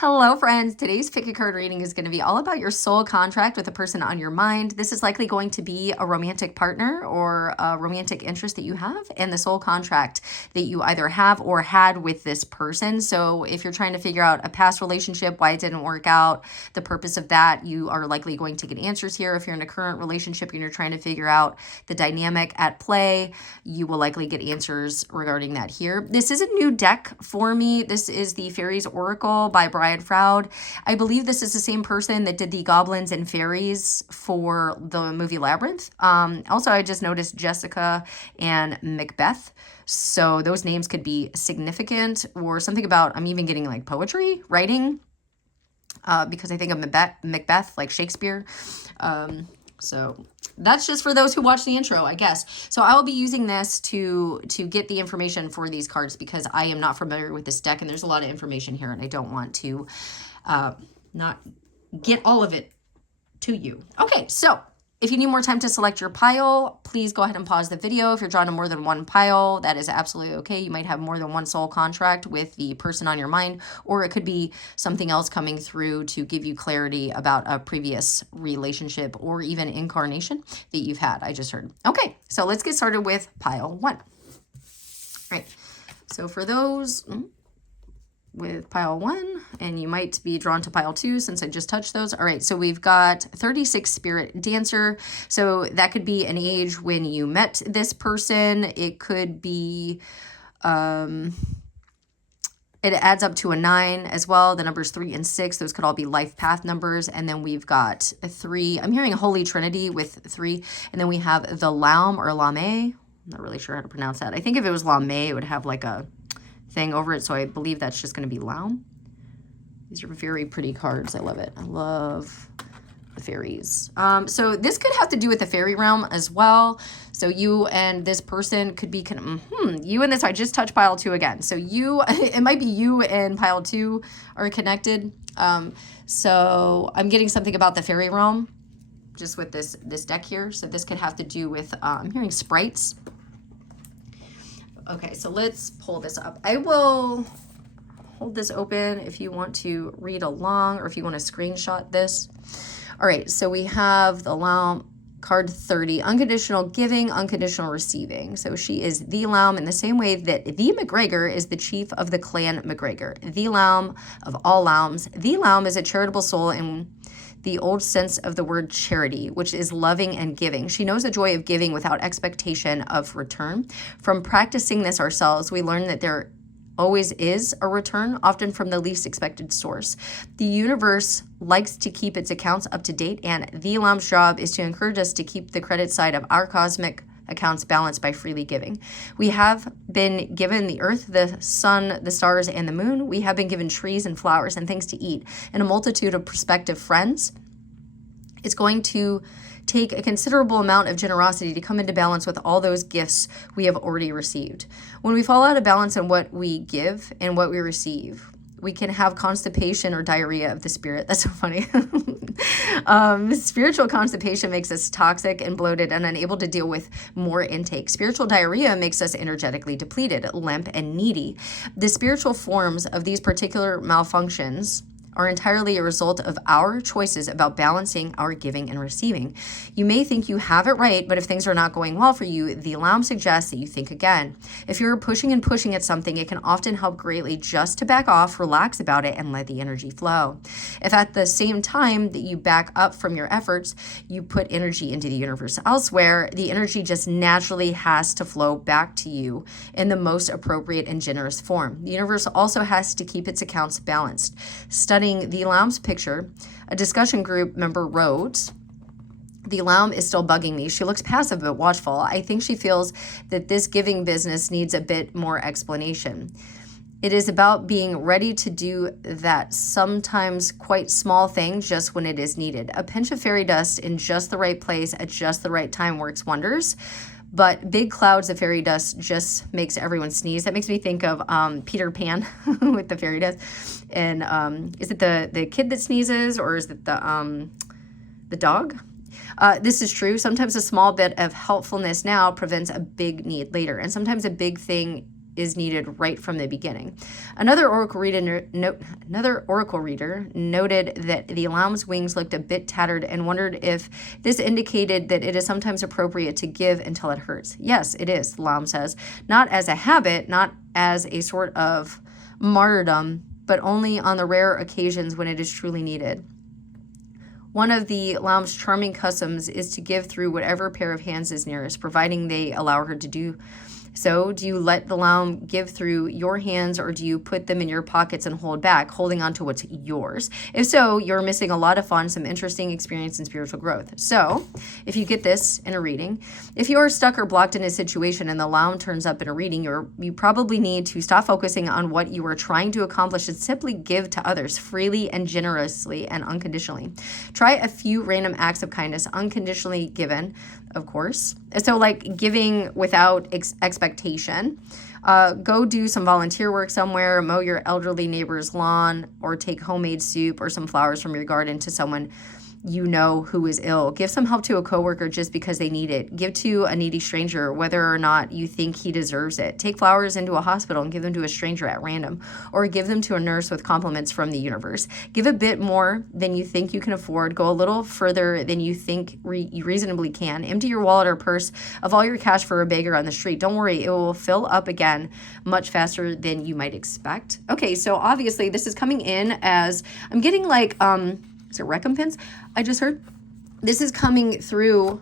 Hello, friends. Today's pick a card reading is going to be all about your soul contract with the person on your mind. This is likely going to be a romantic partner or a romantic interest that you have, and the soul contract that you either have or had with this person. So, if you're trying to figure out a past relationship, why it didn't work out, the purpose of that, you are likely going to get answers here. If you're in a current relationship and you're trying to figure out the dynamic at play, you will likely get answers regarding that here. This is a new deck for me. This is the Fairies Oracle by Brian Froud. I believe this is the same person that did the Goblins and Fairies for the movie Labyrinth. Also, I just noticed Jessica and Macbeth. So those names could be significant, or something about, I'm even getting like poetry, writing, because I think of Macbeth, like Shakespeare. So that's just for those who watch the intro, I guess. So I will be using this to get the information for these cards because I am not familiar with this deck and there's a lot of information here and I don't want to not get all of it to you. Okay, so if you need more time to select your pile, please go ahead and pause the video. If you're drawn to more than one pile, that is absolutely okay. You might have more than one soul contract with the person on your mind, or it could be something else coming through to give you clarity about a previous relationship or even incarnation that you've had. I just heard. Okay, so let's get started with pile one. All right, so for those with pile one, and you might be drawn to pile two since I just touched those. All right, so we've got 36 Spirit Dancer. So that could be an age when you met this person. It could be, it adds up to a 9 as well. The numbers 3 and 6, those could all be life path numbers. And then we've got a 3. I'm hearing a Holy Trinity with 3. And then we have the Laum or Lame. I'm not really sure how to pronounce that. I think if it was Lame, it would have like a thing over it, so I believe that's just going to be Laum. These are very pretty cards. I love it. I love the fairies. So this could have to do with the fairy realm as well. So you and this person could be you and this. I just touched pile 2 again. So you, it might be you and pile 2 are connected. So I'm getting something about the fairy realm just with this deck here. So this could have to do with I'm hearing sprites. Okay, so let's pull this up. I will hold this open if you want to read along or if you want to screenshot this. All right, so we have the Laum card 30, unconditional giving, unconditional receiving. So she is the Laum in the same way that the McGregor is the chief of the clan McGregor. The Laum of all Laums. The Laum is a charitable soul in the old sense of the word charity, which is loving and giving. She knows the joy of giving without expectation of return. From practicing this ourselves, we learn that there always is a return, often from the least expected source. The universe likes to keep its accounts up to date, and the Laum's job is to encourage us to keep the credit side of our cosmic accounts balanced by freely giving. We have been given the earth, the sun, the stars, and the moon. We have been given trees and flowers and things to eat and a multitude of prospective friends. It's going to take a considerable amount of generosity to come into balance with all those gifts we have already received. When we fall out of balance in what we give and what we receive, we can have constipation or diarrhea of the spirit. That's so funny. Spiritual constipation makes us toxic and bloated and unable to deal with more intake. Spiritual diarrhea makes us energetically depleted, limp, and needy. The spiritual forms of these particular malfunctions are entirely a result of our choices about balancing our giving and receiving. You may think you have it right, but if things are not going well for you, the Laum suggests that you think again. If you're pushing and pushing at something, it can often help greatly just to back off, relax about it, and let the energy flow. If at the same time that you back up from your efforts, you put energy into the universe elsewhere, the energy just naturally has to flow back to you in the most appropriate and generous form. The universe also has to keep its accounts balanced. Studying the Laum's picture, a discussion group member wrote, "The Laum is still bugging me. She looks passive but watchful. I think she feels that this giving business needs a bit more explanation. It is about being ready to do that sometimes quite small thing just when it is needed. A pinch of fairy dust in just the right place at just the right time works wonders. But big clouds of fairy dust just makes everyone sneeze." That makes me think of Peter Pan with the fairy dust. And is it the kid that sneezes, or is it the dog? This is true. Sometimes a small bit of helpfulness now prevents a big need later. And sometimes a big thing is needed right from the beginning. Another oracle reader noted that the lamb's wings looked a bit tattered and wondered if this indicated that it is sometimes appropriate to give until it hurts. Yes, it is, the lamb says. Not as a habit, not as a sort of martyrdom, but only on the rare occasions when it is truly needed. One of the lamb's charming customs is to give through whatever pair of hands is nearest, providing they allow her to do so. Do you let the lamb give through your hands, or do you put them in your pockets and hold back, holding on to what's yours? If so, you're missing a lot of fun, some interesting experience, and spiritual growth. So, if you get this in a reading, if you are stuck or blocked in a situation and the lamb turns up in a reading, you probably need to stop focusing on what you are trying to accomplish and simply give to others freely and generously and unconditionally. Try a few random acts of kindness, unconditionally given, of course. So like giving without expectation. Go do some volunteer work somewhere, mow your elderly neighbor's lawn, or take homemade soup or some flowers from your garden to someone you know who is ill. Give some help to a coworker just because they need it. Give to a needy stranger whether or not you think he deserves it. Take flowers into a hospital and give them to a stranger at random, or give them to a nurse with compliments from the universe. Give a bit more than you think you can afford. Go a little further than you think you reasonably can. Empty your wallet or purse of all your cash for a beggar on the street. Don't worry, it will fill up again much faster than you might expect. Okay, so obviously this is coming in as, I'm getting like, is it recompense? I just heard this is coming through.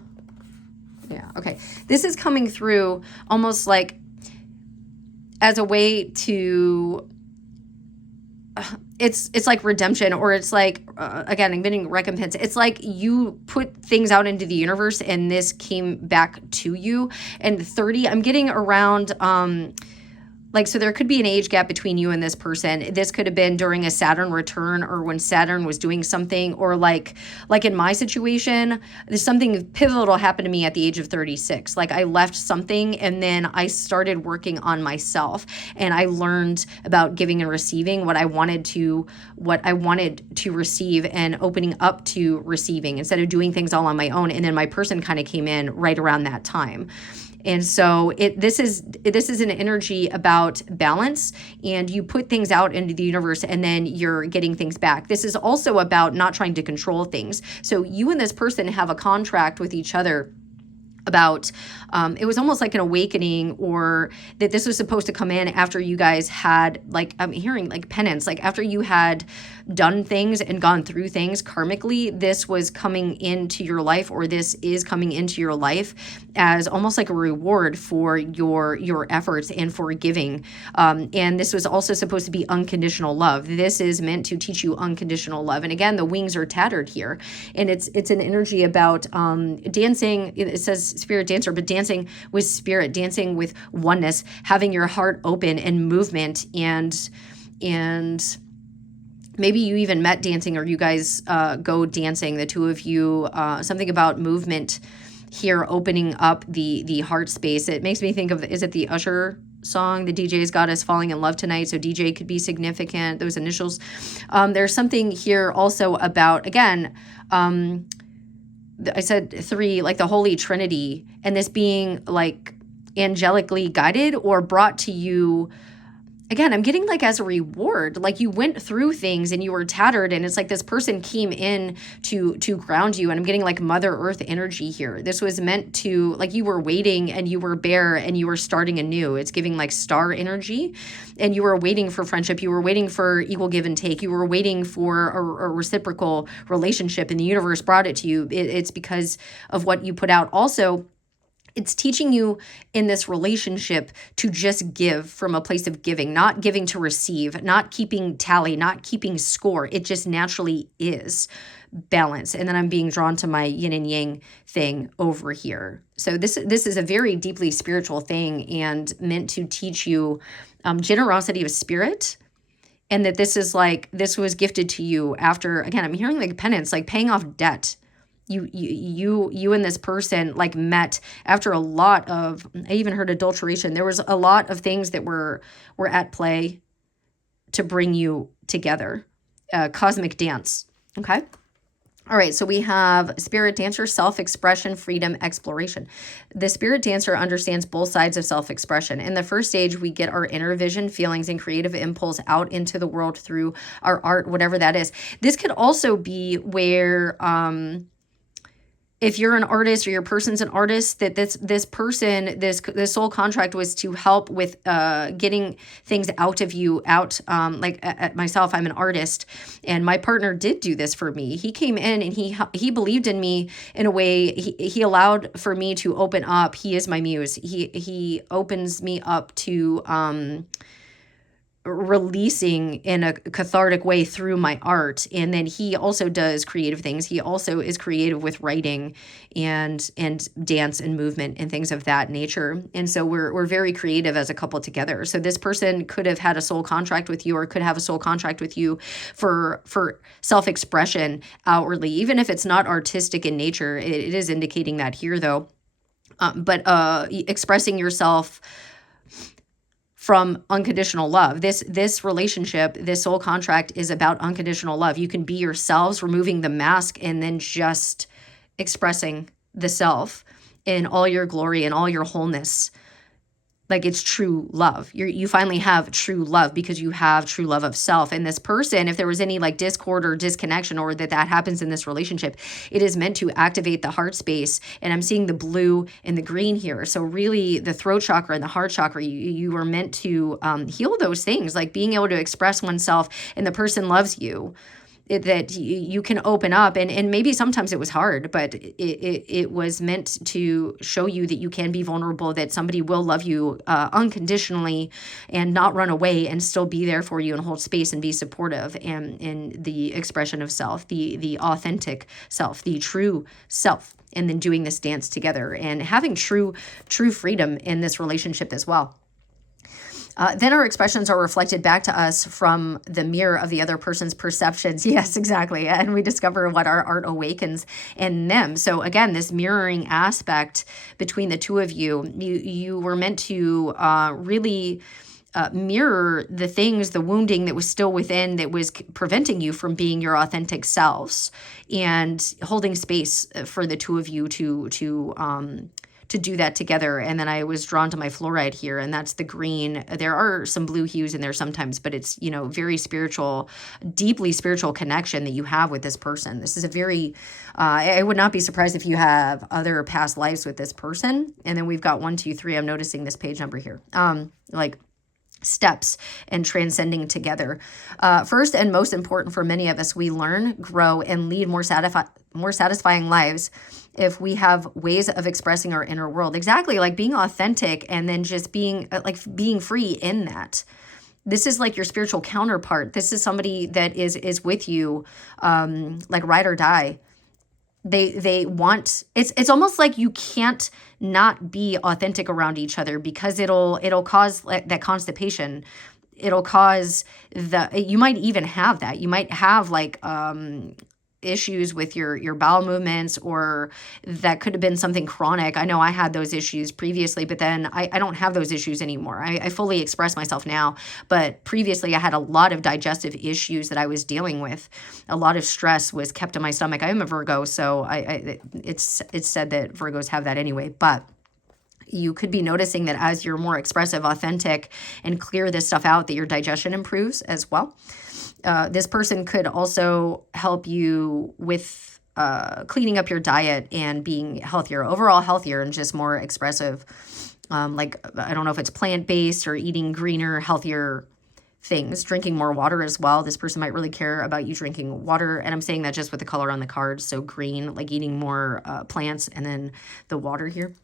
Yeah. Okay. This is coming through almost like as a way to, it's like redemption, or it's like, again, I'm getting recompense. It's like you put things out into the universe and this came back to you. And 30, I'm getting around, like, so there could be an age gap between you and this person. This could have been during a Saturn return, or when Saturn was doing something, or like in my situation, there's something pivotal happened to me at the age of 36. Like I left something and then I started working on myself, and I learned about giving and receiving what I wanted to receive, and opening up to receiving instead of doing things all on my own. And then my person kind of came in right around that time. And so this is an energy about balance, and you put things out into the universe and then you're getting things back. This is also about not trying to control things. So you and this person have a contract with each other about, it was almost like an awakening, or that this was supposed to come in after you guys had, like, I'm hearing like penance, like after you had done things and gone through things karmically, this was coming into your life, or this is coming into your life as almost like a reward for your efforts and for giving. And this was also supposed to be unconditional love. This is meant to teach you unconditional love. And again, the wings are tattered here, and it's an energy about dancing. It says spirit dancer, but dancing with spirit, dancing with oneness, having your heart open and movement, and maybe you even met dancing, or you guys go dancing, the two of you, something about movement here, opening up the heart space. It makes me think of, is it the Usher song, the DJ's got us falling in love tonight? So DJ could be significant, those initials. There's something here also about, again, I said 3, like the Holy Trinity, and this being like angelically guided or brought to you. Again, I'm getting like as a reward, like you went through things and you were tattered, and it's like this person came in to ground you. And I'm getting like Mother Earth energy here. This was meant to, like, you were waiting and you were bare and you were starting anew. It's giving like star energy, and you were waiting for friendship. You were waiting for equal give and take. You were waiting for a reciprocal relationship, and the universe brought it to you. It's because of what you put out. Also, it's teaching you in this relationship to just give from a place of giving, not giving to receive, not keeping tally, not keeping score. It just naturally is balance. And then I'm being drawn to my yin and yang thing over here. So this is a very deeply spiritual thing, and meant to teach you generosity of spirit. And that this was gifted to you after, again, I'm hearing like penance, like paying off debt. You and this person like met after a lot of, I even heard adulteration. There was a lot of things that were at play to bring you together. Cosmic dance. Okay. All right, so we have spirit dancer, self-expression, freedom, exploration. The spirit dancer understands both sides of self-expression. In the first stage, we get our inner vision, feelings, and creative impulse out into the world through our art, whatever that is. This could also be where if you're an artist or your person's an artist, that this person, this soul contract was to help with getting things out of you, out. Like at myself, I'm an artist, and my partner did do this for me. He came in and he believed in me in a way. He allowed for me to open up. He is my muse. He opens me up to releasing in a cathartic way through my art. And then he also does creative things. He also is creative with writing and dance and movement and things of that nature. And so we're very creative as a couple together. So this person could have had a soul contract with you, or could have a soul contract with you for self-expression outwardly, even if it's not artistic in nature. It is indicating that here though. But expressing yourself from unconditional love. This relationship, this soul contract is about unconditional love. You can be yourselves, removing the mask, and then just expressing the self in all your glory and all your wholeness. Like it's true love. You finally have true love because you have true love of self. And this person, if there was any like discord or disconnection, or that happens in this relationship, it is meant to activate the heart space. And I'm seeing the blue and the green here. So really the throat chakra and the heart chakra, you are meant to heal those things, like being able to express oneself, and the person loves you. That you can open up, and maybe sometimes it was hard, but it was meant to show you that you can be vulnerable, that somebody will love you unconditionally and not run away, and still be there for you and hold space and be supportive, and in the expression of self, the authentic self, the true self, and then doing this dance together and having true freedom in this relationship as well. Then our expressions are reflected back to us from the mirror of the other person's perceptions. Yes, exactly. And we discover what our art awakens in them. So again, this mirroring aspect between the two of you were meant to really mirror the things, the wounding that was still within, that was preventing you from being your authentic selves, and holding space for the two of you to do that together. And then I was drawn to my fluoride here, and that's the green. There are some blue hues in there sometimes, but it's, very spiritual, deeply spiritual connection that you have with this person. This is a very, I would not be surprised if you have other past lives with this person. And then we've got 1, 2, 3. I'm noticing this page number here. Like steps and transcending together. First and most important for many of us, we learn, grow, and lead more satisfying lives if we have ways of expressing our inner world. Exactly, like being authentic, and then just being being free in that. This is like your spiritual counterpart. This is somebody that is with you, like ride or die. They want, it's almost like you can't not be authentic around each other, because it'll cause that constipation. It'll cause you might even have that. You might have issues with your bowel movements, or that could have been something chronic. I know I had those issues previously, but then I don't have those issues anymore. I fully express myself now, but previously I had a lot of digestive issues that I was dealing with. A lot of stress was kept in my stomach. I am a Virgo, so it's said that Virgos have that anyway, but you could be noticing that as you're more expressive, authentic, and clear this stuff out, that your digestion improves as well. This person could also help you with cleaning up your diet and being healthier, overall healthier, and just more expressive. I don't know if it's plant-based or eating greener, healthier things, drinking more water as well. This person might really care about you drinking water. And I'm saying that just with the color on the card. So green, like eating more plants, and then the water here.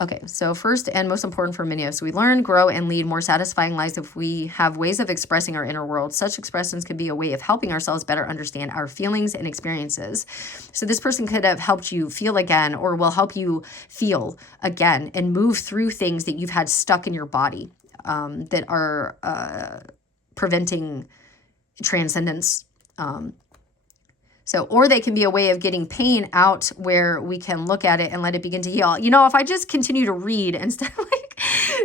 Okay, so first and most important for many of us, we learn, grow, and lead more satisfying lives if we have ways of expressing our inner world. Such expressions can be a way of helping ourselves better understand our feelings and experiences. So this person could have helped you feel again, or will help you feel again, and move through things that you've had stuck in your body that are preventing transcendence. Or they can be a way of getting pain out, where we can look at it and let it begin to heal. If I just continue to read instead of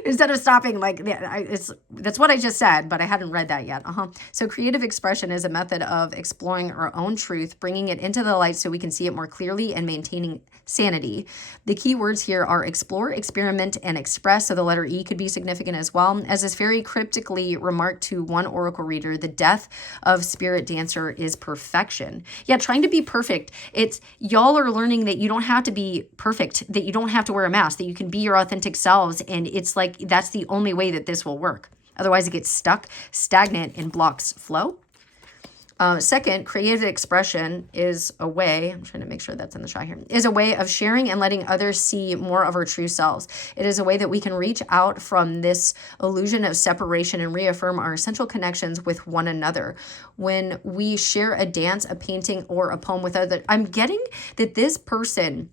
Instead of stopping, like, yeah, that's what I just said, but I hadn't read that yet. So creative expression is a method of exploring our own truth, bringing it into the light so we can see it more clearly, and maintaining sanity. The key words here are explore, experiment, and express. So the letter E could be significant as well. As this very cryptically remarked to one oracle reader, the death of spirit dancer is perfection. Yeah, trying to be perfect. It's y'all are learning that you don't have to be perfect, that you don't have to wear a mask, that you can be your authentic selves. And it's like, that's the only way that this will work. Otherwise it gets stuck, stagnant, and blocks flow. Second, creative expression is a way, I'm trying to make sure that's in the shot here, is a way of sharing and letting others see more of our true selves. It is a way that we can reach out from this illusion of separation and reaffirm our essential connections with one another. When we share a dance, a painting, or a poem with others, I'm getting that this person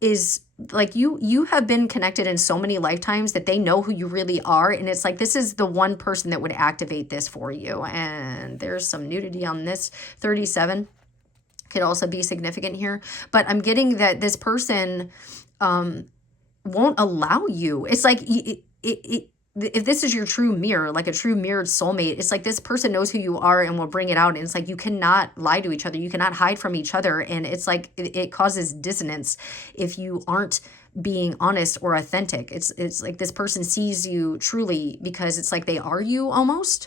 is like, you have been connected in so many lifetimes that they know who you really are. And it's like, this is the one person that would activate this for you. And there's some nudity on this 37 could also be significant here. But I'm getting that this person won't allow you. It's like, if this is your true mirror, like a true mirrored soulmate, it's like this person knows who you are and will bring it out. And it's like, you cannot lie to each other. You cannot hide from each other. And it's like, it causes dissonance if you aren't being honest or authentic. It's like this person sees you truly because it's like they are you almost.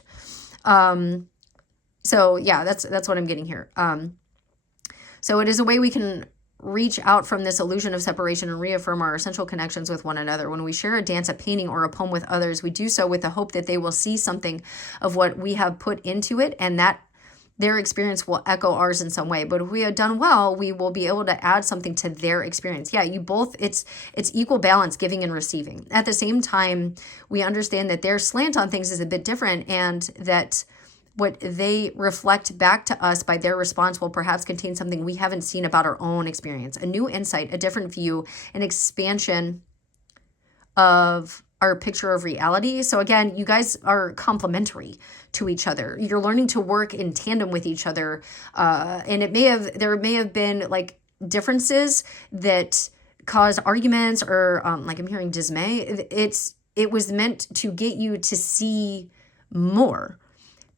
So yeah, that's what I'm getting here. So it is a way we can reach out from this illusion of separation and reaffirm our essential connections with one another. When we share a dance, a painting, or a poem with others, we do so with the hope that they will see something of what we have put into it, and that their experience will echo ours in some way. But if we have done well, we will be able to add something to their experience. Yeah, you both, it's equal balance, giving and receiving. At the same time, we understand that their slant on things is a bit different, and that what they reflect back to us by their response will perhaps contain something we haven't seen about our own experience, a new insight, a different view, an expansion of our picture of reality. So again, you guys are complementary to each other. You're learning to work in tandem with each other. And there may have been like differences that caused arguments or like I'm hearing dismay. It was meant to get you to see more,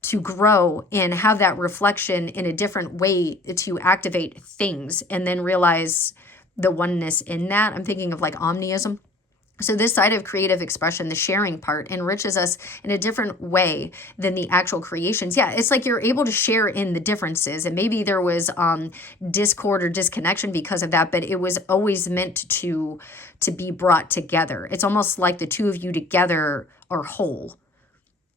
to grow and have that reflection in a different way, to activate things and then realize the oneness in that. I'm thinking of like omniism. So this side of creative expression, the sharing part, enriches us in a different way than the actual creations. Yeah, it's like you're able to share in the differences, and maybe there was discord or disconnection because of that, but it was always meant to be brought together. It's almost like the two of you together are whole,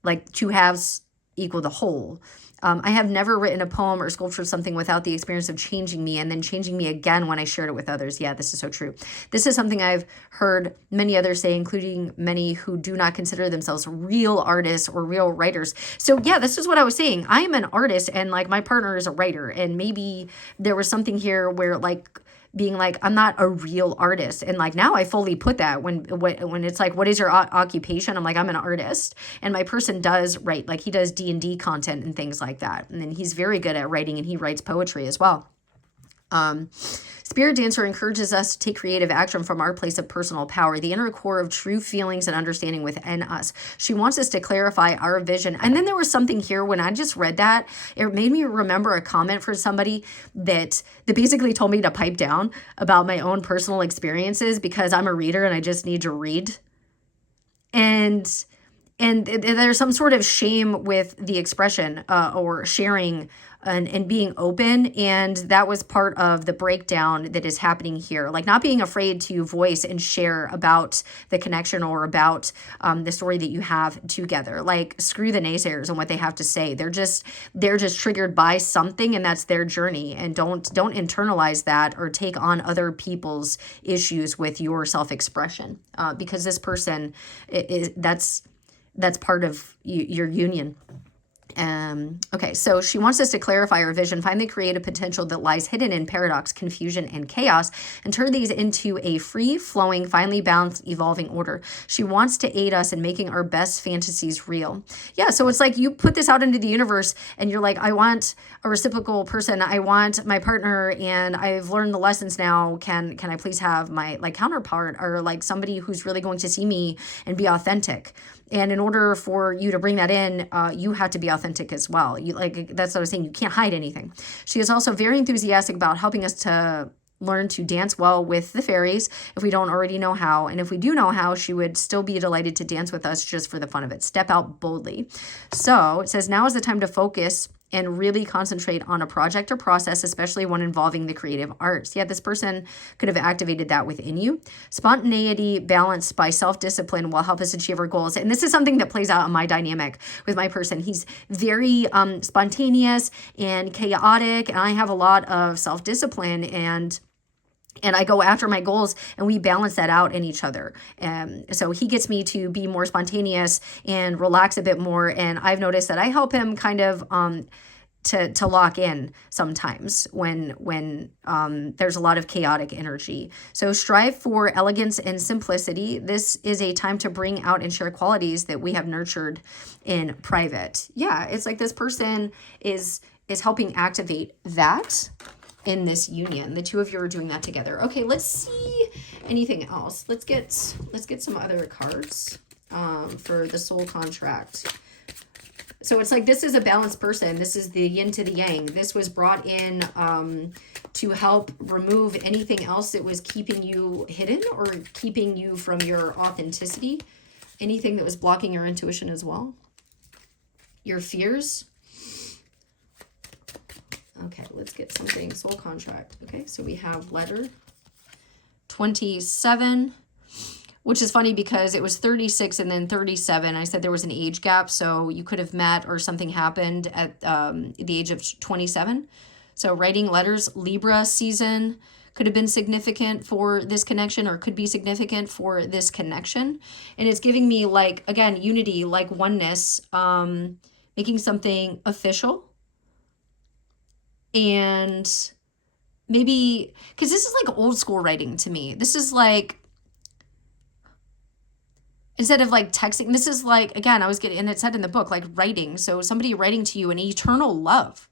like two halves equal the whole. I have never written a poem or sculptured something without the experience of changing me and then changing me again when I shared it with others. Yeah, this is so true. This is something I've heard many others say, including many who do not consider themselves real artists or real writers. So yeah, this is what I was saying. I am an artist and like my partner is a writer, and maybe there was something here where like being like, I'm not a real artist. And like now I fully put that when it's like, what is your occupation? I'm like, I'm an artist. And my person does write, like he does D&D content and things like that. And then he's very good at writing, and he writes poetry as well. Spirit Dancer encourages us to take creative action from our place of personal power, the inner core of true feelings and understanding within us. She wants us to clarify our vision. And then there was something here when I just read that, it made me remember a comment from somebody that basically told me to pipe down about my own personal experiences because I'm a reader and I just need to read. And there's some sort of shame with the expression or sharing and being open. And that was part of the breakdown that is happening here. Like not being afraid to voice and share about the connection or about the story that you have together. Like screw the naysayers and what they have to say. They're just triggered by something, and that's their journey. And don't internalize that or take on other people's issues with your self-expression because this person that's part of your union. Okay, so she wants us to clarify our vision, find the creative potential that lies hidden in paradox, confusion, and chaos, and turn these into a free-flowing, finely balanced, evolving order. She wants to aid us in making our best fantasies real. Yeah, so it's like you put this out into the universe, and you're like, I want a reciprocal person. I want my partner, and I've learned the lessons now. Can I please have my like counterpart or like somebody who's really going to see me and be authentic? And in order for you to bring that in, you have to be authentic as well. You like that's what I was saying. You can't hide anything. She is also very enthusiastic about helping us to learn to dance well with the fairies if we don't already know how. And if we do know how, she would still be delighted to dance with us just for the fun of it. Step out boldly. So it says now is the time to focus and really concentrate on a project or process, especially one involving the creative arts. Yeah, this person could have activated that within you. Spontaneity balanced by self-discipline will help us achieve our goals. And this is something that plays out in my dynamic with my person. He's very spontaneous and chaotic, and I have a lot of self-discipline and I go after my goals, and we balance that out in each other. So he gets me to be more spontaneous and relax a bit more. And I've noticed that I help him kind of to lock in sometimes when there's a lot of chaotic energy. So strive for elegance and simplicity. This is a time to bring out and share qualities that we have nurtured in private. Yeah, it's like this person is helping activate that in this union. The two of you are doing that together. Okay, let's see anything else. Let's get some other cards for the soul contract. So it's like this is a balanced person. This is the yin to the yang. This was brought in to help remove anything else that was keeping you hidden or keeping you from your authenticity. Anything that was blocking your intuition as well. Your fears. Okay, let's get something. Soul contract. Okay, so we have letter 27, which is funny because it was 36 and then 37. I said there was an age gap, so you could have met or something happened at the age of 27. So writing letters, Libra season could have been significant for this connection or could be significant for this connection. And it's giving me like, again, unity, like oneness, making something official. And maybe, because this is like old school writing to me. This is like, instead of like texting, this is like, again, I was getting, and it said in the book, like writing. So somebody writing to you an eternal love.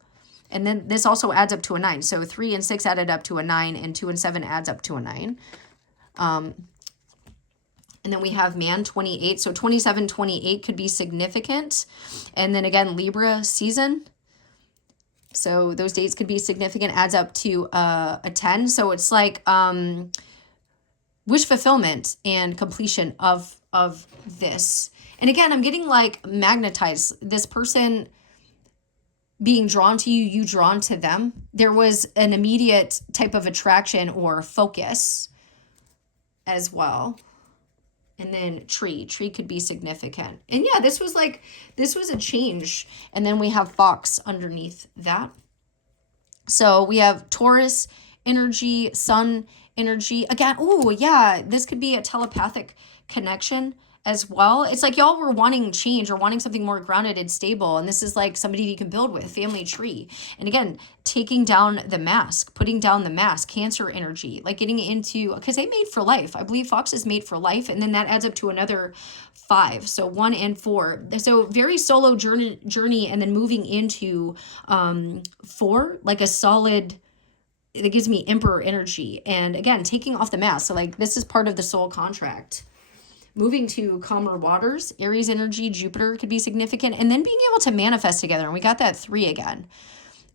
And then this also adds up to a 9. So 3 and 6 added up to a 9, and 2 and 7 adds up to a 9. And then we have man 28. So 27, 28 could be significant. And then again, Libra season. So those dates could be significant, adds up to a 10. So it's like wish fulfillment and completion of this. And again, I'm getting like magnetized. This person being drawn to you, you drawn to them. There was an immediate type of attraction or focus as well. And then tree could be significant. And yeah, this was a change. And then we have fox underneath that. So we have Taurus energy, sun energy. Again, oh yeah, this could be a telepathic connection as well. It's like y'all were wanting change or wanting something more grounded and stable. And this is like somebody you can build with, family tree. And again, taking down the mask, putting down the mask, Cancer energy, like getting into, because they made for life. I believe Fox is made for life. And then that adds up to another 5. So 1 and 4. So very solo journey and then moving into 4, like a solid, it gives me emperor energy. And again, taking off the mask. So like this is part of the soul contract. Moving to calmer waters, Aries energy, Jupiter could be significant. And then being able to manifest together. And we got that 3 again.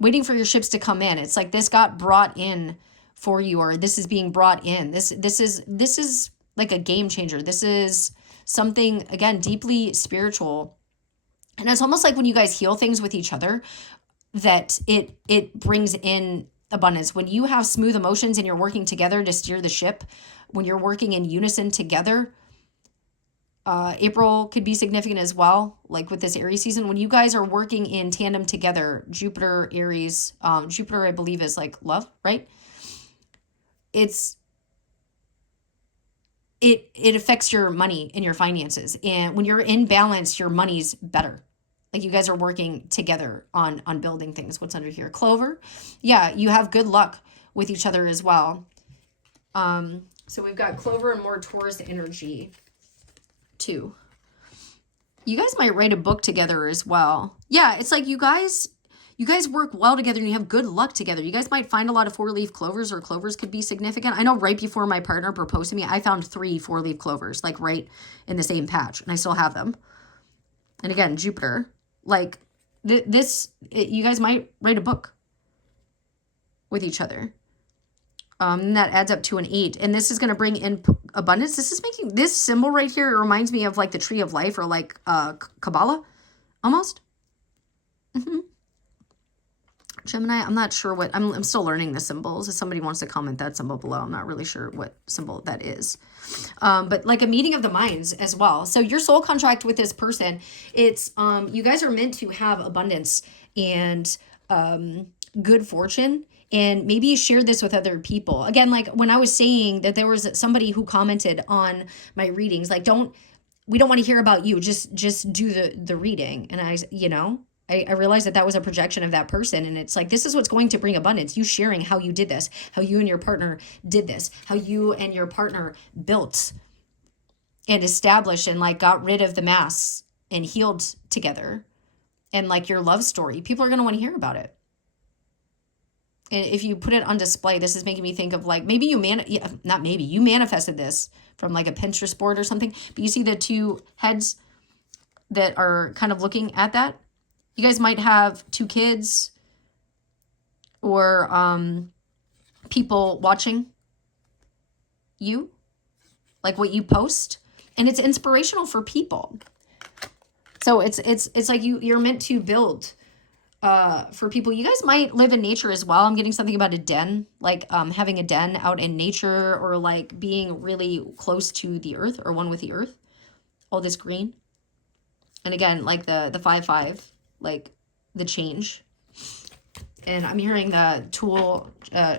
Waiting for your ships to come in. It's like this got brought in for you, or this is being brought in. This is like a game changer. This is something, again, deeply spiritual. And it's almost like when you guys heal things with each other, that it brings in abundance. When you have smooth emotions and you're working together to steer the ship, when you're working in unison together, April could be significant as well, like with this Aries season. When you guys are working in tandem together, Jupiter, Aries, Jupiter, I believe, is like love, right? It affects your money and your finances. And when you're in balance, your money's better. Like you guys are working together on building things. What's under here? Clover. Yeah, you have good luck with each other as well. So we've got Clover and more Taurus energy too. You guys might write a book together as well. Yeah, it's like you guys work well together and you have good luck together. You guys might find a lot of 4-leaf clovers, or clovers could be significant. I know right before my partner proposed to me, I found 3 4-leaf clovers, like right in the same patch, and I still have them. And again, Jupiter, like you guys might write a book with each other. And that adds up to an 8. And this is going to bring in abundance. This is making this symbol right here. It reminds me of like the tree of life, or like Kabbalah almost. Gemini, I'm not sure what, I'm still learning the symbols. If somebody wants to comment that symbol below, I'm not really sure what symbol that is. But like a meeting of the minds as well. So your soul contract with this person, it's, you guys are meant to have abundance and good fortune. And maybe you share this with other people. Again, like when I was saying that there was somebody who commented on my readings, like we don't want to hear about you, just do the reading. And I realized that was a projection of that person. And it's like, this is what's going to bring abundance. You sharing how you did this, how you and your partner did this, how you and your partner built and established and like got rid of the masks and healed together. And like your love story, people are going to want to hear about it. And if you put it on display, this is making me think of like, maybe you manifested this from like a Pinterest board or something, but you see the 2 heads that are kind of looking at that. You guys might have 2 kids or people watching you, like what you post, and it's inspirational for people. So it's like you're meant to build for people. You guys might live in nature as well. I'm getting something about a den, like having a den out in nature, or like being really close to the earth or one with the earth. All this green. And again, like the 5-5, like the change. And I'm hearing the tool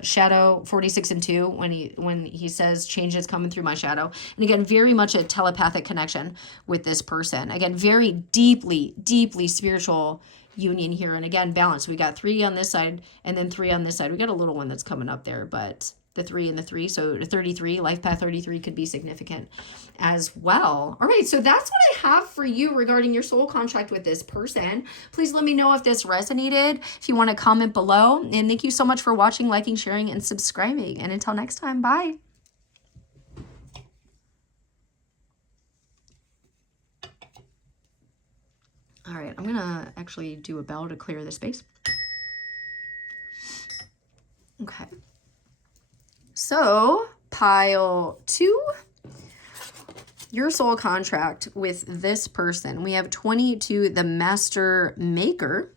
shadow 46 and 2 when he says change is coming through my shadow. And again, very much a telepathic connection with this person. Again, very deeply spiritual union here. And again, balance. We got 3 on this side and then 3 on this side. We got a little one that's coming up there, but the 3 and the 3. So 33, life path 33 could be significant as well. All right. So that's what I have for you regarding your soul contract with this person. Please let me know if this resonated, if you want to comment below. And thank you so much for watching, liking, sharing, and subscribing. And until next time, bye. All right, I'm gonna actually do a bell to clear the space. Okay. So, pile 2, your soul contract with this person. We have 22, the Master Maker.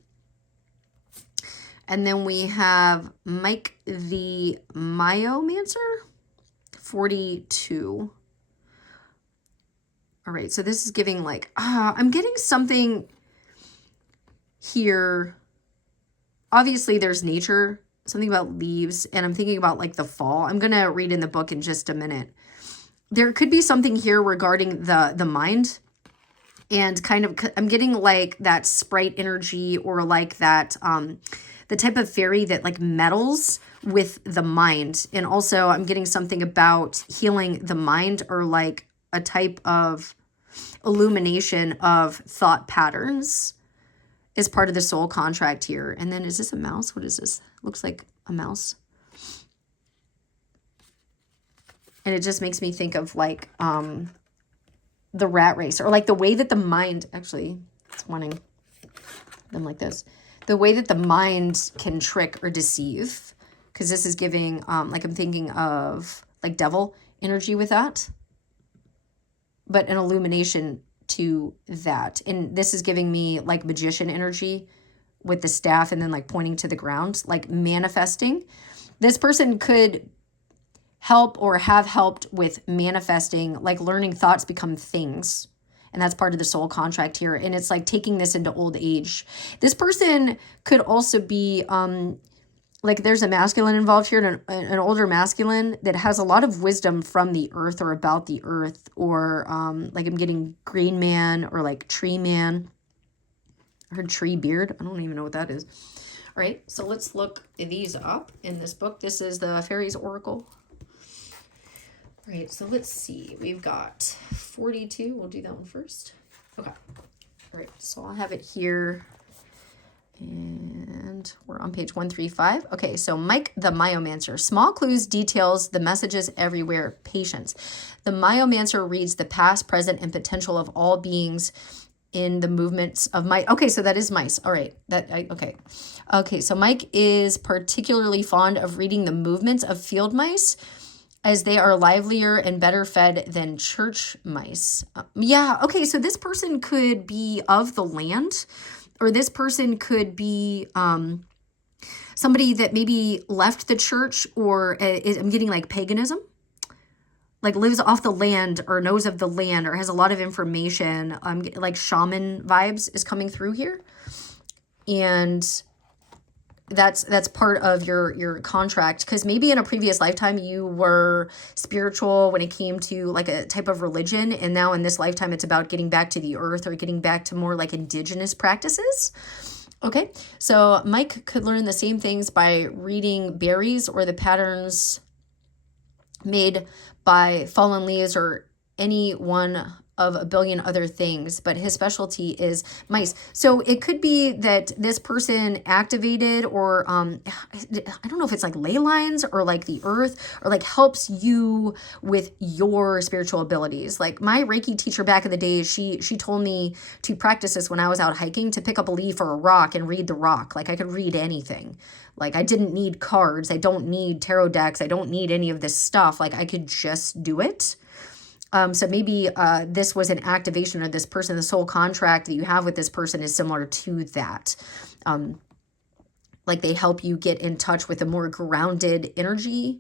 And then we have Mike the Myomancer, 42. All right, so this is giving like, I'm getting something here. Obviously, there's nature, something about leaves, and I'm thinking about like the fall. I'm going to read in the book in just a minute. There could be something here regarding the mind, and kind of, I'm getting like that sprite energy, or like that, the type of fairy that like meddles with the mind. And also I'm getting something about healing the mind, or like a type of illumination of thought patterns is part of the soul contract here. And then is this a mouse? What is this? Looks like a mouse. And it just makes me think of like the rat race, or like the way that the mind, actually it's wanting them like this, the way that the mind can trick or deceive, because this is giving like, I'm thinking of like devil energy with that, but an illumination to that. And this is giving me like magician energy with the staff, and then like pointing to the ground, like manifesting. This person could help or have helped with manifesting, like learning thoughts become things. And that's part of the soul contract here. And it's like taking this into old age. This person could also be like, there's a masculine involved here, an older masculine that has a lot of wisdom from the earth or about the earth, or like I'm getting green man or like tree man. Her tree beard. I don't even know what that is. All right, so let's look these up in this book. This is the Fairies Oracle. All right, so let's see. We've got 42. We'll do that one first. Okay. All right, so I'll have it here. And we're on page 135. Okay, so Mike the Myomancer. Small clues, details, the messages everywhere, patience. The Myomancer reads the past, present, and potential of all beings in the movements of mice. Okay, so that is mice. All right. Okay. Okay, so Mike is particularly fond of reading the movements of field mice as they are livelier and better fed than church mice. Yeah, okay, so this person could be of the land, or this person could be somebody that maybe left the church, or I'm getting like paganism, like lives off the land or knows of the land or has a lot of information. Like shaman vibes is coming through here. And that's part of your contract, because maybe in a previous lifetime you were spiritual when it came to like a type of religion, and now in this lifetime it's about getting back to the earth or getting back to more like indigenous practices. Okay, so Mike could learn the same things by reading berries or the patterns made by fallen leaves or any one of a billion other things, but his specialty is mice. So it could be that this person activated, or I don't know if it's like ley lines or like the earth, or like helps you with your spiritual abilities. Like my Reiki teacher back in the day, she told me to practice this when I was out hiking, to pick up a leaf or a rock and read the rock. Like I could read anything. Like I didn't need cards. I don't need tarot decks. I don't need any of this stuff. Like I could just do it. So maybe this was an activation of this person. The soul contract that you have with this person is similar to that. Like they help you get in touch with a more grounded energy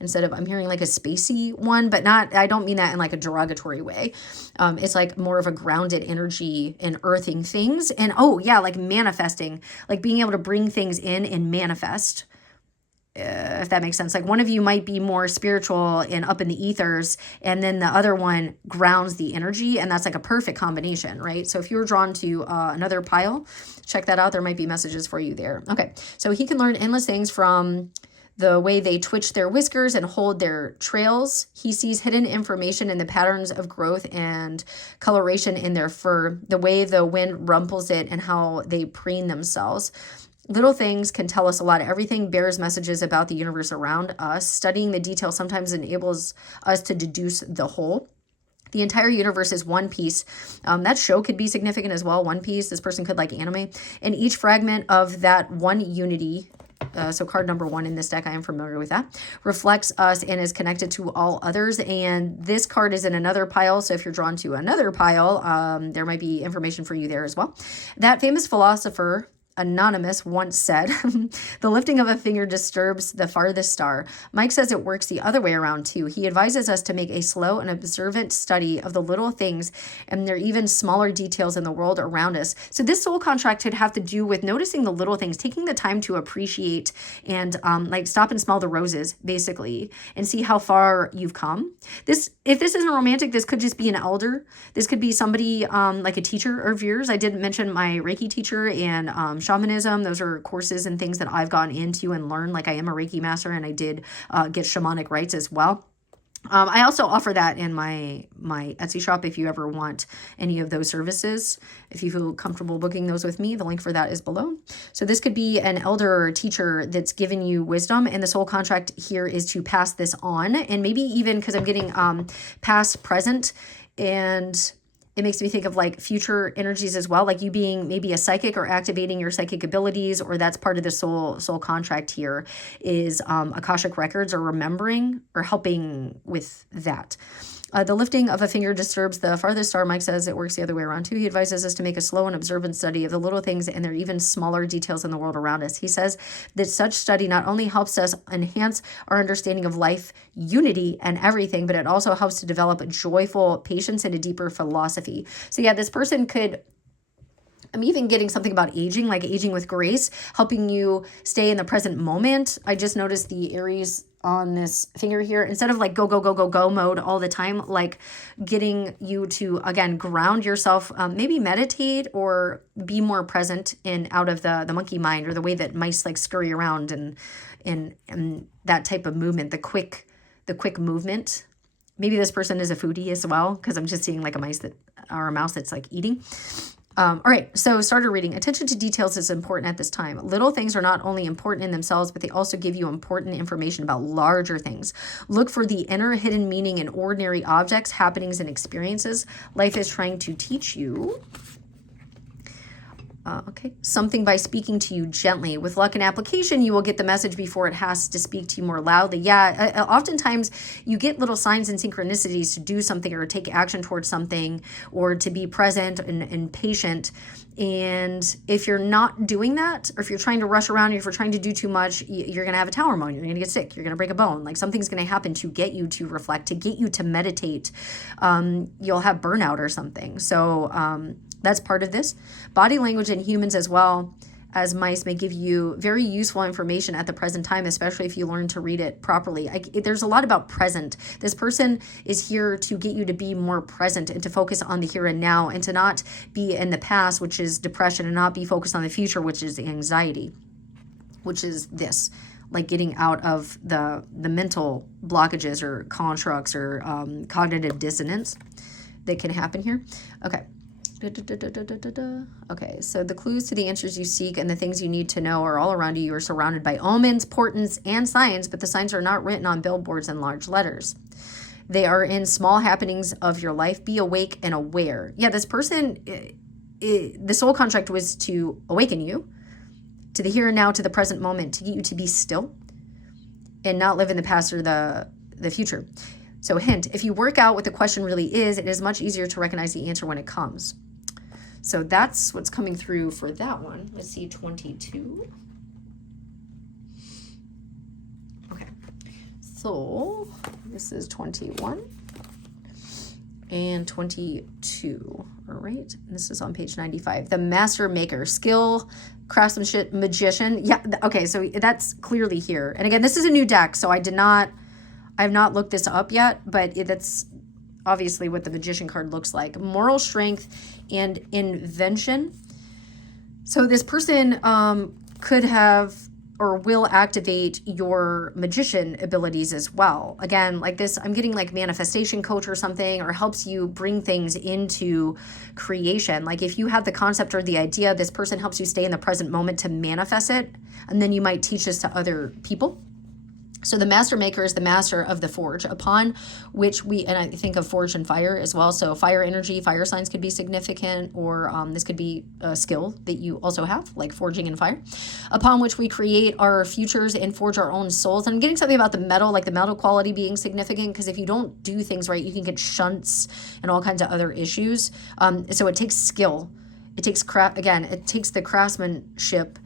instead of, I'm hearing like a spacey one, but not, I don't mean that in like a derogatory way. It's like more of a grounded energy and earthing things. And oh yeah, like manifesting, like being able to bring things in and manifest. If that makes sense. Like one of you might be more spiritual and up in the ethers, and then the other one grounds the energy, and that's like a perfect combination, right? So if you're drawn to another pile, check that out. There might be messages for you there. Okay, so he can learn endless things from the way they twitch their whiskers and hold their trails. He sees hidden information in the patterns of growth and coloration in their fur, the way the wind rumples it, and how they preen themselves. Little things can tell us a lot. Everything bears messages about the universe around us. Studying the details sometimes enables us to deduce the whole. The entire universe is one piece. That show could be significant as well. One piece. This person could like anime. And each fragment of that one unity, so card number 1 in this deck, I am familiar with that, reflects us and is connected to all others. And this card is in another pile. So if you're drawn to another pile, there might be information for you there as well. That famous philosopher, Anonymous, once said, the lifting of a finger disturbs the farthest star. Mike says it works the other way around too. He advises us to make a slow and observant study of the little things and their even smaller details in the world around us. So this soul contract could have to do with noticing the little things, taking the time to appreciate and like stop and smell the roses, basically, and see how far you've come. If this isn't romantic, this could just be an elder. This could be somebody like a teacher of yours. I did mention my Reiki teacher and shamanism. Those are courses and things that I've gone into and learned. Like I am a Reiki master, and I did get shamanic rites as well. I also offer that in my Etsy shop if you ever want any of those services. If you feel comfortable booking those with me, the link for that is below. So this could be an elder or teacher that's given you wisdom, and the soul contract here is to pass this on, and maybe even, because I'm getting past, present, and it makes me think of like future energies as well, like you being maybe a psychic or activating your psychic abilities, or that's part of the soul contract here is Akashic records or remembering or helping with that. The lifting of a finger disturbs the farthest star. Mike says it works the other way around too. He advises us to make a slow and observant study of the little things and their even smaller details in the world around us. He says that such study not only helps us enhance our understanding of life, unity, and everything, but it also helps to develop a joyful patience and a deeper philosophy. So yeah, this person could I'm even getting something about aging, like aging with grace, helping you stay in the present moment. I just noticed the Aries on this finger here, instead of like go, go, go, go, go mode all the time, like getting you to, again, ground yourself, maybe meditate or be more present in out of the monkey mind, or the way that mice like scurry around, and that type of movement, the quick movement. Maybe this person is a foodie as well, because I'm just seeing like a mouse that's like eating. All right, so starter reading. Attention to details is important at this time. Little things are not only important in themselves, but they also give you important information about larger things. Look for the inner hidden meaning in ordinary objects, happenings, and experiences. Life is trying to teach you something by speaking to you gently. With luck and application, you will get the message before it has to speak to you more loudly. Yeah, oftentimes you get little signs and synchronicities to do something or take action towards something, or to be present and patient. And if you're not doing that, or if you're trying to rush around, or if you're trying to do too much, you're going to have a tower moment. You're going to get sick. You're going to break a bone. Like something's going to happen to get you to reflect, to get you to meditate. You'll have burnout or something. So, that's part of this. Body language in humans as well as mice may give you very useful information at the present time, especially if you learn to read it properly. There's a lot about present. This person is here to get you to be more present and to focus on the here and now, and to not be in the past, which is depression, and not be focused on the future, which is anxiety, which is this, like getting out of the mental blockages or constructs or cognitive dissonance that can happen here. Okay. Okay, so the clues to the answers you seek and the things you need to know are all around you. You are surrounded by omens, portents, and signs, but the signs are not written on billboards in large letters. They are in small happenings of your life. Be awake and aware. Yeah, this person, the soul contract was to awaken you to the here and now, to the present moment, to get you to be still and not live in the past or the future. So hint, if you work out what the question really is, it is much easier to recognize the answer when it comes. So that's what's coming through for that one. Let's see, 22. Okay, so this is 21 and 22. All right, this is on page 95. The master maker, skill, craftsmanship, magician. Yeah, okay, so that's clearly here. And again, this is a new deck, so I have not looked this up yet, but that's obviously what the magician card looks like. Moral strength and invention. So this person could have or will activate your magician abilities as well. Again, like this, I'm getting like manifestation coach or something, or helps you bring things into creation. Like if you have the concept or the idea, this person helps you stay in the present moment to manifest it. And then you might teach this to other people. So the master maker is the master of the forge, upon which and I think of forge and fire as well. So fire energy, fire signs could be significant, or this could be a skill that you also have, like forging and fire, upon which we create our futures and forge our own souls. And I'm getting something about the metal, like the metal quality being significant, because if you don't do things right, you can get shunts and all kinds of other issues. So it takes skill. It takes it takes the craftsmanship.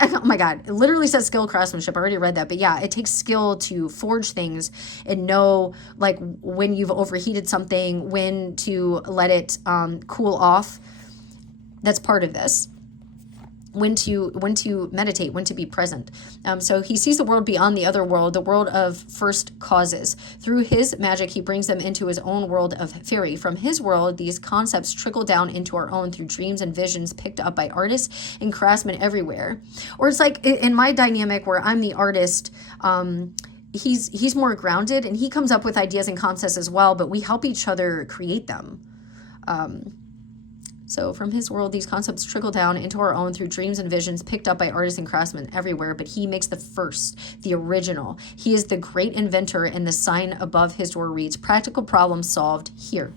Oh my God, it literally says skill, craftsmanship. I already read that, but yeah, it takes skill to forge things and know like when you've overheated something, when to let it cool off. That's part of this. When to meditate, when to be present. So he sees the world beyond the other world, the world of first causes. Through his magic, he brings them into his own world of fairy. From his world, these concepts trickle down into our own through dreams and visions picked up by artists and craftsmen everywhere. Or it's like in my dynamic where I'm the artist, he's more grounded and he comes up with ideas and concepts as well, but we help each other create them. So from his world, these concepts trickle down into our own through dreams and visions picked up by artists and craftsmen everywhere, but he makes the first, the original. He is the great inventor, and the sign above his door reads, practical problems solved here.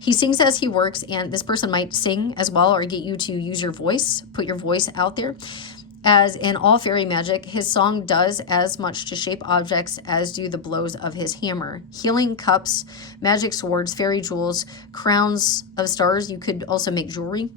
He sings as he works, and this person might sing as well or get you to use your voice, put your voice out there. As in all fairy magic, his song does as much to shape objects as do the blows of his hammer. Healing cups, magic swords, fairy jewels, crowns of stars. You could also make jewelry.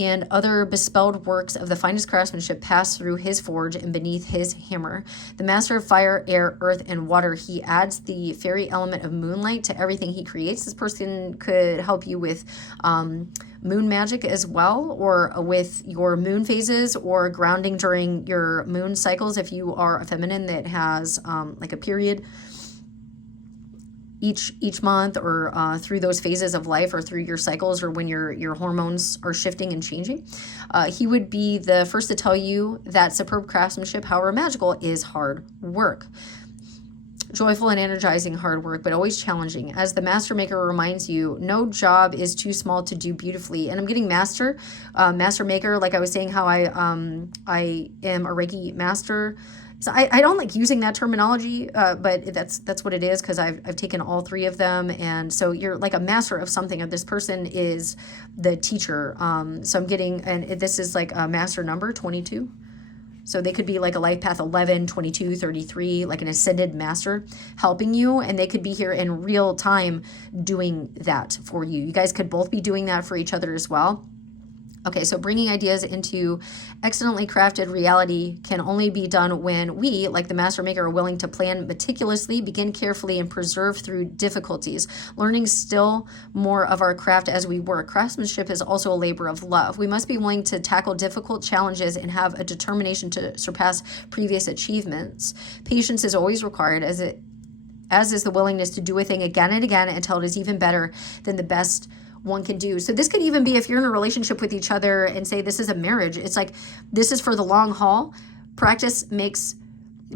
and other bespelled works of the finest craftsmanship pass through his forge and beneath his hammer. The master of fire, air, earth, and water, he adds the fairy element of moonlight to everything he creates. This person could help you with moon magic as well, or with your moon phases, or grounding during your moon cycles if you are a feminine that has like a period each month, or through those phases of life, or through your cycles, or when your hormones are shifting and changing. He would be the first to tell you that superb craftsmanship, however magical, is hard work. Joyful and energizing hard work, but always challenging. As the master maker reminds you, no job is too small to do beautifully. And I'm getting master maker, like I was saying how I am a Reiki master. So I don't like using that terminology, but that's what it is, because I've taken all three of them. And so you're like a master of something, and this person is the teacher. So I'm getting, and this is like a master number 22. So they could be like a life path 11, 22, 33, like an ascended master helping you. And they could be here in real time doing that for you. You guys could both be doing that for each other as well. Okay, so bringing ideas into excellently crafted reality can only be done when we, like the master maker, are willing to plan meticulously, begin carefully, and preserve through difficulties, learning still more of our craft as we work. Craftsmanship is also a labor of love. We must be willing to tackle difficult challenges and have a determination to surpass previous achievements. Patience is always required, as is the willingness to do a thing again and again until it is even better than the best one can do. So this could even be if you're in a relationship with each other and say this is a marriage. It's like, this is for the long haul. Practice makes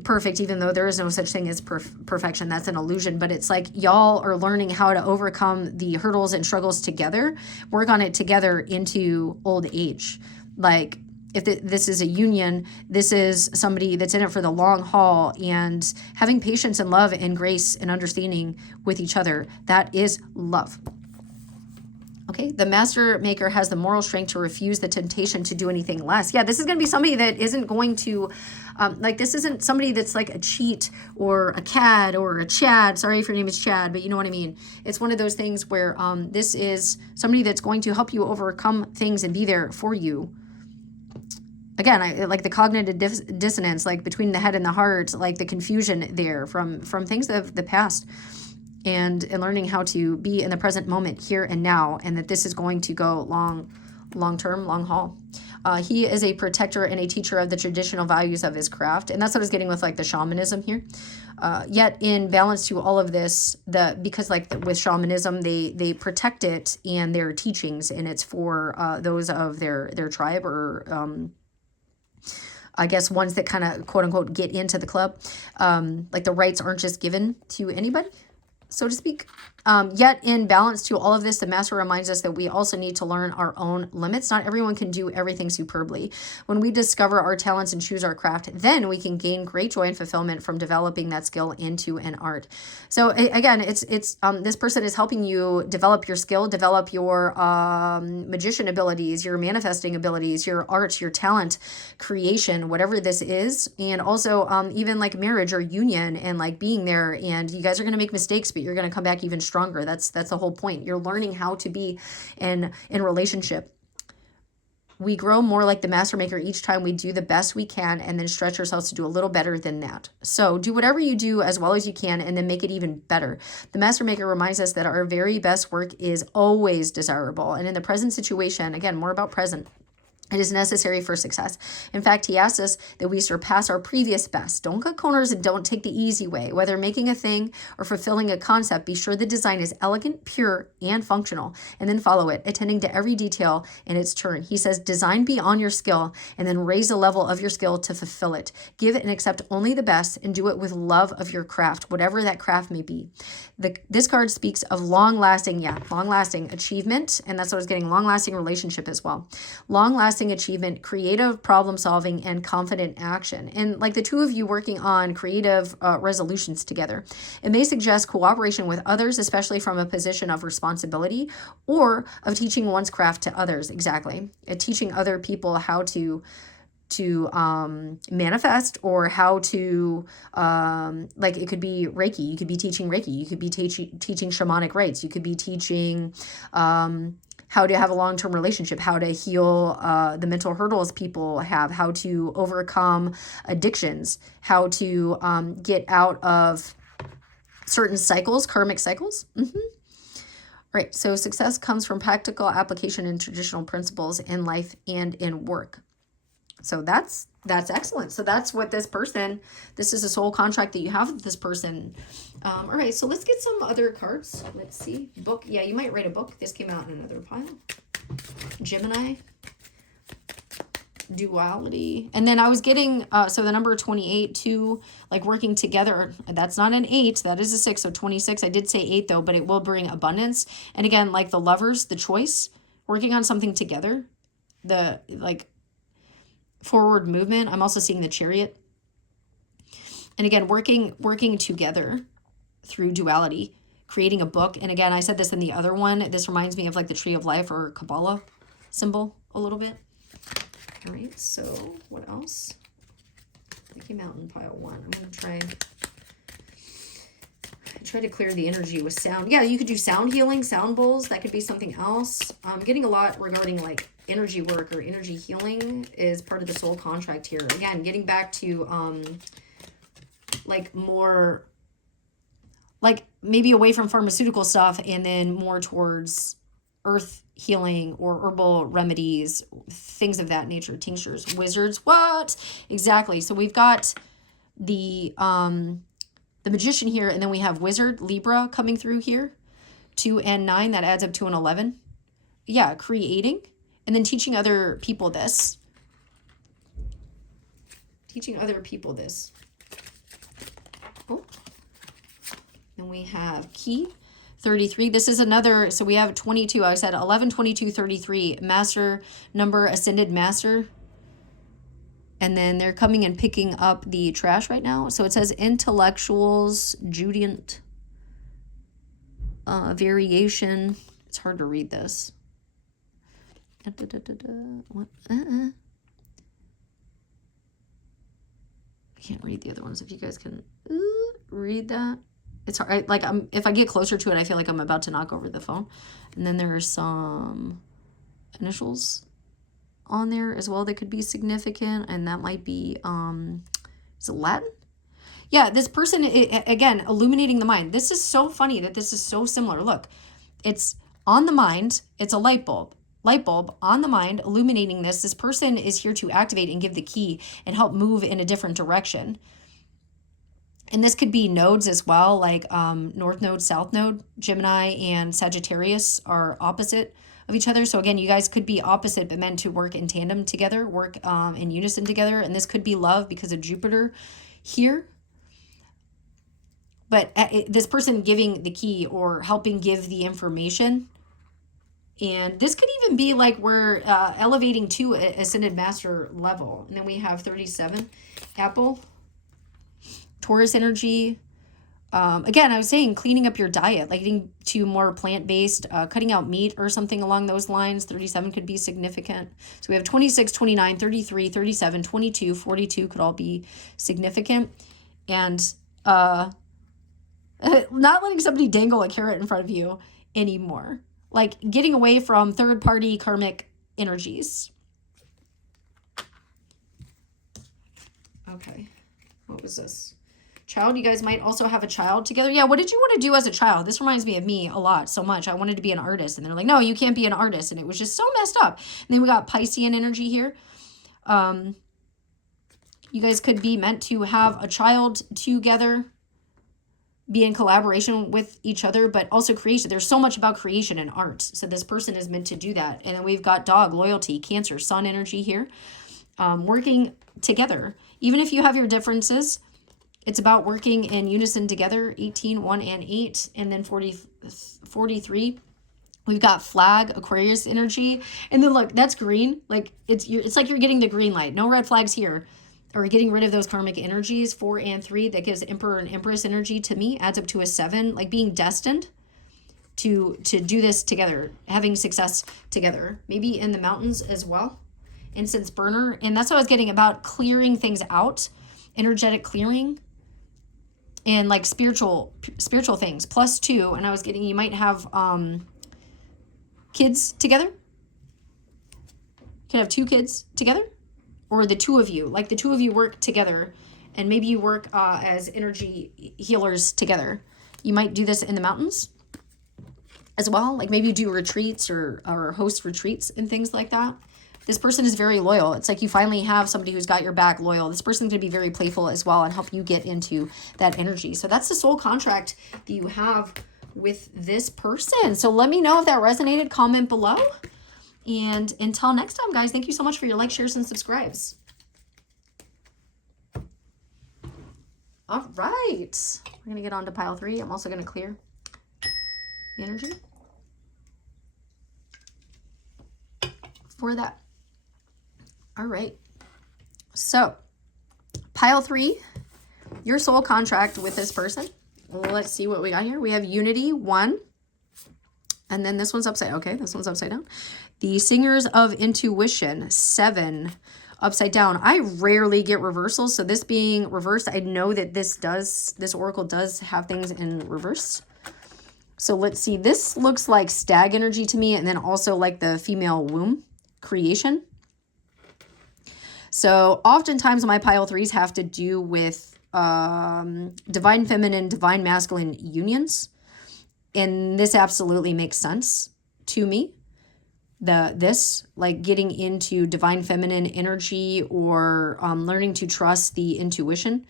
perfect, even though there is no such thing as perfection. That's an illusion. But it's like y'all are learning how to overcome the hurdles and struggles together, work on it together into old age. Like, if this is a union, this is somebody that's in it for the long haul, and having patience and love and grace and understanding with each other. That is love. Okay, the master maker has the moral strength to refuse the temptation to do anything less. Yeah, this is going to be somebody that isn't going to, like, this isn't somebody that's like a cheat or a cad or a Chad. Sorry if your name is Chad, but you know what I mean. It's one of those things where this is somebody that's going to help you overcome things and be there for you. Again, I like the cognitive dissonance, like between the head and the heart, like the confusion there from things of the past. And learning how to be in the present moment, here and now, and that this is going to go long term, long haul. He is a protector and a teacher of the traditional values of his craft, and that's what I was getting with like the shamanism here. Yet in balance to all of this, because like with shamanism, they protect it and their teachings, and it's for those of their tribe, or I guess ones that kind of quote unquote get into the club. Like the rights aren't just given to anybody, so to speak. Yet in balance to all of this, the master reminds us that we also need to learn our own limits. Not everyone can do everything superbly. When we discover our talents and choose our craft, then we can gain great joy and fulfillment from developing that skill into an art. So again, it's this person is helping you develop your skill, develop your magician abilities, your manifesting abilities, your art, your talent, creation, whatever this is. And also even like marriage or union, and like being there, and you guys are going to make mistakes, but you're going to come back even stronger. That's the whole point. You're learning how to be in relationship. We grow more like the master maker each time we do the best we can, and then stretch ourselves to do a little better than that. So do whatever you do as well as you can, and then make it even better. The master maker reminds us that our very best work is always desirable, and in the present situation, again, more about present, it is necessary for success. In fact, he asks us that we surpass our previous best. Don't cut corners and don't take the easy way. Whether making a thing or fulfilling a concept, be sure the design is elegant, pure, and functional, and then follow it, attending to every detail in its turn. He says, design beyond your skill, and then raise the level of your skill to fulfill it. Give and accept only the best, and do it with love of your craft, whatever that craft may be. This card speaks of long-lasting achievement, and that's what I was getting, long-lasting relationship as well. Long-lasting achievement, creative problem solving, and confident action. And like the two of you working on creative resolutions together. It may suggest cooperation with others, especially from a position of responsibility, or of teaching one's craft to others. Exactly. Teaching other people how to manifest, or how to like it could be Reiki. You could be teaching Reiki. You could be teaching shamanic rites. You could be teaching how to have a long-term relationship, how to heal the mental hurdles people have, how to overcome addictions, how to get out of certain cycles, karmic cycles. Right. So success comes from practical application in traditional principles in life and in work. So that's excellent. So that's what this is a soul contract that you have with this person. All right. So let's get some other cards. Let's see. Book. Yeah, you might write a book. This came out in another pile. Gemini. Duality. And then I was getting, so the number 28, 2, like working together. That's not an 8. That is a 6. So 26. I did say 8 though, but it will bring abundance. And again, like the lovers, the choice, working on something together, the like forward movement. I'm also seeing the Chariot. And again, working together through duality, creating a book. And again, I said this in the other one. This reminds me of like the Tree of Life or Kabbalah symbol a little bit. All right, so what else? It came out in pile 1. I'm going to try to clear the energy with sound. Yeah, you could do sound healing, sound bowls. That could be something else. I'm getting a lot regarding like energy work or energy healing is part of the soul contract here. Again, getting back to like more, like maybe away from pharmaceutical stuff and then more towards earth healing or herbal remedies, things of that nature, tinctures, wizards, what? Exactly. So we've got the magician here, and then we have wizard, Libra coming through here, 2 and 9, that adds up to an 11. Yeah, creating, and then teaching other people this. Oh. Then we have key. 33. This is another, so we have 22. I said 11, 22, 33. Master number, ascended master. And then they're coming and picking up the trash right now. So it says intellectuals, Judiant, variation. It's hard to read this. What? I can't read the other ones. If you guys can read that. It's hard. If I get closer to it, I feel like I'm about to knock over the phone. And then there are some initials on there as well that could be significant, and that might be is it Latin? Yeah, this person, again, illuminating the mind. This is so funny that this is so similar. Look, it's on the mind. It's a light bulb on the mind, illuminating this. This person is here to activate and give the key and help move in a different direction. And this could be nodes as well, like North Node, South Node. Gemini and Sagittarius are opposite of each other. So again, you guys could be opposite, but meant to work in tandem together, work in unison together. And this could be love because of Jupiter here. But this person giving the key or helping give the information. And this could even be like we're elevating to Ascended Master level. And then we have 37, Apple. Taurus energy. Again, I was saying cleaning up your diet, like getting to more plant-based, cutting out meat or something along those lines. 37 could be significant. So we have 26, 29, 33, 37, 22, 42 could all be significant. And not letting somebody dangle a carrot in front of you anymore. Like getting away from third-party karmic energies. Okay. What was this? Child, you guys might also have a child together. Yeah, what did you want to do as a child? This reminds me of me a lot, so much. I wanted to be an artist, and they're like, no, you can't be an artist, and it was just so messed up. And then we got Piscean energy here. You guys could be meant to have a child together, be in collaboration with each other, but also creation. There's so much about creation and art, so this person is meant to do that. And then we've got dog, loyalty, Cancer, sun energy here. Working together. Even if you have your differences, it's about working in unison together. 18, 1, and 8. And then 43. We've got flag, Aquarius energy. And then look, that's green. Like it's like you're getting the green light. No red flags here. Or getting rid of those karmic energies. 4 and 3. That gives Emperor and Empress energy to me. Adds up to a 7. Like being destined to do this together. Having success together. Maybe in the mountains as well. Incense burner. And that's what I was getting about clearing things out. Energetic clearing. And like spiritual things. +2. And I was getting, you might have kids together. You can have 2 kids together, or the 2 of you, like the 2 of you work together, and maybe you work as energy healers together. You might do this in the mountains as well. Like maybe you do retreats or host retreats and things like that. This person is very loyal. It's like you finally have somebody who's got your back, loyal. This person's going to be very playful as well and help you get into that energy. So that's the soul contract that you have with this person. So let me know if that resonated. Comment below. And until next time, guys, thank you so much for your likes, shares, and subscribes. All right. We're going to get on to pile 3. I'm also going to clear the energy for that. All right. So pile 3, your soul contract with this person. Let's see what we got here. We have unity, 1. And then this one's upside. Okay, this one's upside down. The singers of intuition, 7, upside down. I rarely get reversals. So this being reversed, I know that this oracle does have things in reverse. So let's see. This looks like stag energy to me, and then also like the female womb creation. So oftentimes my pile 3s have to do with divine feminine, divine masculine unions. And this absolutely makes sense to me. This, like getting into divine feminine energy or learning to trust the intuition.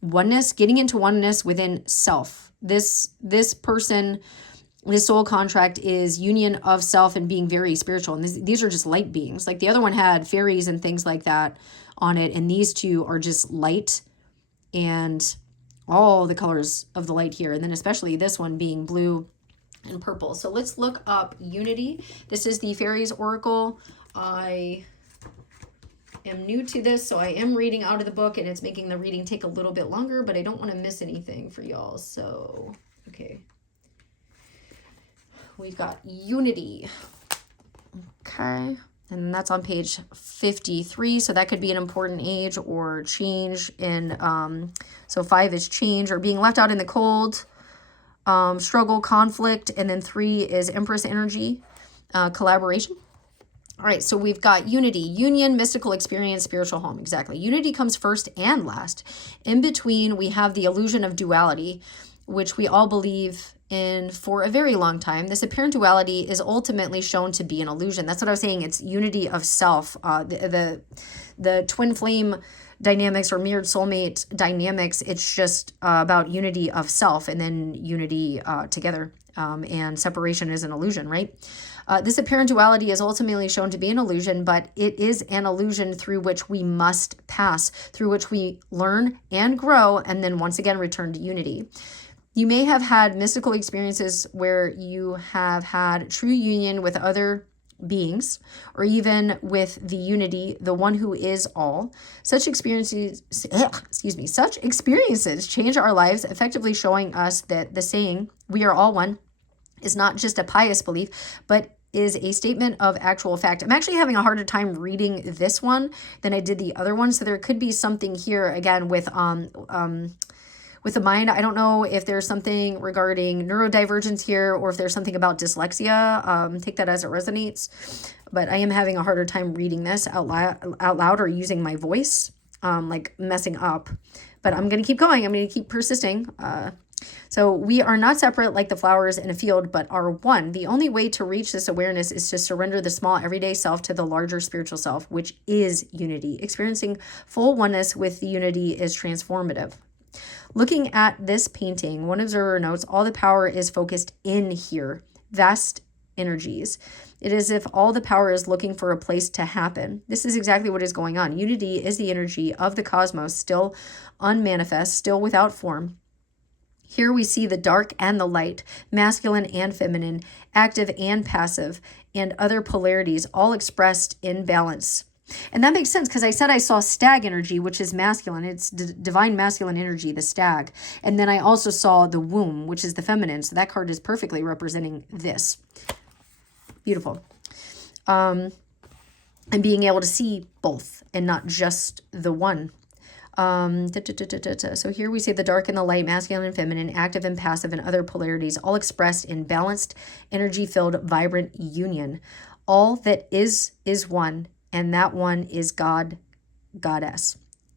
Oneness, getting into oneness within self. This person, this soul contract is union of self and being very spiritual. And these are just light beings. Like the other one had fairies and things like that on it. And these 2 are just light and all the colors of the light here. And then especially this one being blue and purple. So let's look up unity. This is the Fairies Oracle. I am new to this, so I am reading out of the book, and it's making the reading take a little bit longer, but I don't want to miss anything for y'all. So, okay. We've got unity. Okay. And that's on page 53. So that could be an important age or change in, so 5 is change or being left out in the cold, struggle, conflict. And then 3 is Empress energy, collaboration. All right, so we've got unity, union, mystical experience, spiritual home. Exactly. Unity comes first and last. In between, we have the illusion of duality, which we all believe in for a very long time. This apparent duality is ultimately shown to be an illusion. That's what I was saying. It's unity of self. The twin flame dynamics or mirrored soulmate dynamics, it's just about unity of self and then unity together. And separation is an illusion, right? This apparent duality is ultimately shown to be an illusion, but it is an illusion through which we must pass, through which we learn and grow, and then once again return to unity. You may have had mystical experiences where you have had true union with other beings, or even with the unity, the one who is all. Such experiences change our lives, effectively showing us that the saying, "we are all one," is not just a pious belief, but is a statement of actual fact. I'm actually having a harder time reading this one than I did the other one, so there could be something here again with the mind. I don't know if there's something regarding neurodivergence here or if there's something about dyslexia. Take that as it resonates. But I am having a harder time reading this out loud or using my voice, like messing up. But I'm going to keep going. I'm going to keep persisting. So we are not separate like the flowers in a field, but are one. The only way to reach this awareness is to surrender the small everyday self to the larger spiritual self, which is unity. Experiencing full oneness with the unity is transformative. Looking at this painting, one observer notes all the power is focused in here, vast energies. It is as if all the power is looking for a place to happen. This is exactly what is going on. Unity is the energy of the cosmos, still unmanifest, still without form. Here we see the dark and the light, masculine and feminine, active and passive, and other polarities all expressed in balance. And that makes sense because I said I saw stag energy, which is masculine. It's divine masculine energy, the stag. And then I also saw the womb, which is the feminine. So that card is perfectly representing this. Beautiful. And being able to see both and not just the one. So here we say the dark and the light, masculine and feminine, active and passive, and other polarities, all expressed in balanced, energy-filled, vibrant union. All that is one, and that one is God, goddess,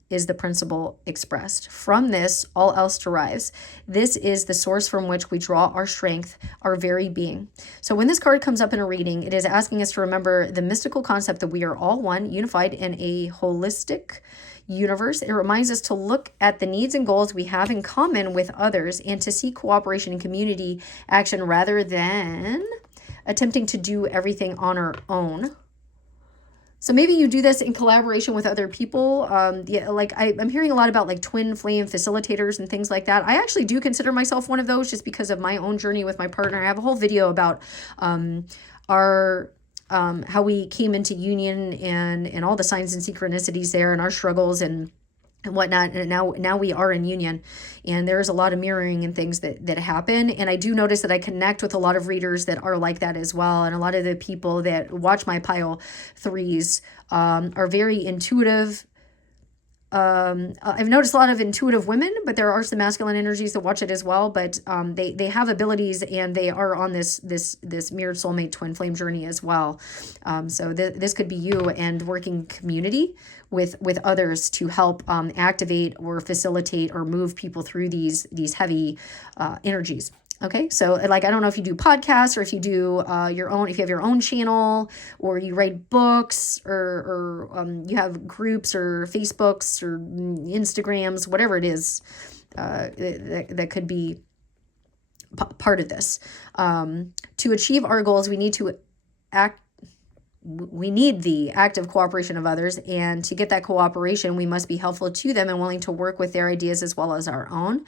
is the principle expressed. From this, all else derives. This is the source from which we draw our strength, our very being. So when this card comes up in a reading, it is asking us to remember the mystical concept that we are all one, unified in a holistic universe. It reminds us to look at the needs and goals we have in common with others and to seek cooperation and community action rather than attempting to do everything on our own. So maybe you do this in collaboration with other people. Yeah, like I'm hearing a lot about like twin flame facilitators and things like that. I actually do consider myself one of those just because of my own journey with my partner. I have a whole video about our how we came into union and all the signs and synchronicities there and our struggles and whatnot. And now we are in union, and there's a lot of mirroring and things that happen. And I do notice that I connect with a lot of readers that are like that as well. And a lot of the people that watch my pile threes are very intuitive. I've noticed a lot of intuitive women, but there are some masculine energies that watch it as well. But they have abilities, and they are on this mirrored soulmate twin flame journey as well. So this could be you and working community with others to help activate or facilitate or move people through these heavy energies. Okay, so like, I don't know if you do podcasts or if you do your own, if you have your own channel or you write books or you have groups or Facebooks or Instagrams, whatever it is, that could be part of this. To achieve our goals, we need the active cooperation of others, and to get that cooperation, we must be helpful to them and willing to work with their ideas as well as our own.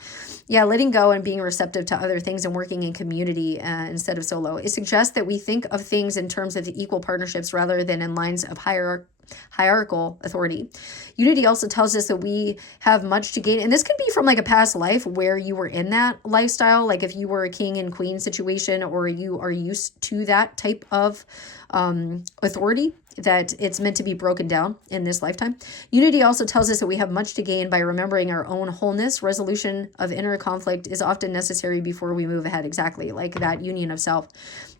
Yeah, letting go and being receptive to other things and working in community instead of solo. It suggests that we think of things in terms of equal partnerships rather than in lines of hierarchical authority. Unity also tells us that we have much to gain, and this could be from like a past life where you were in that lifestyle, like if you were a king and queen situation, or you are used to that type of authority, that it's meant to be broken down in this lifetime. Unity also tells us that we have much to gain by remembering our own wholeness. Resolution of inner conflict is often necessary before we move ahead, exactly like that union of self,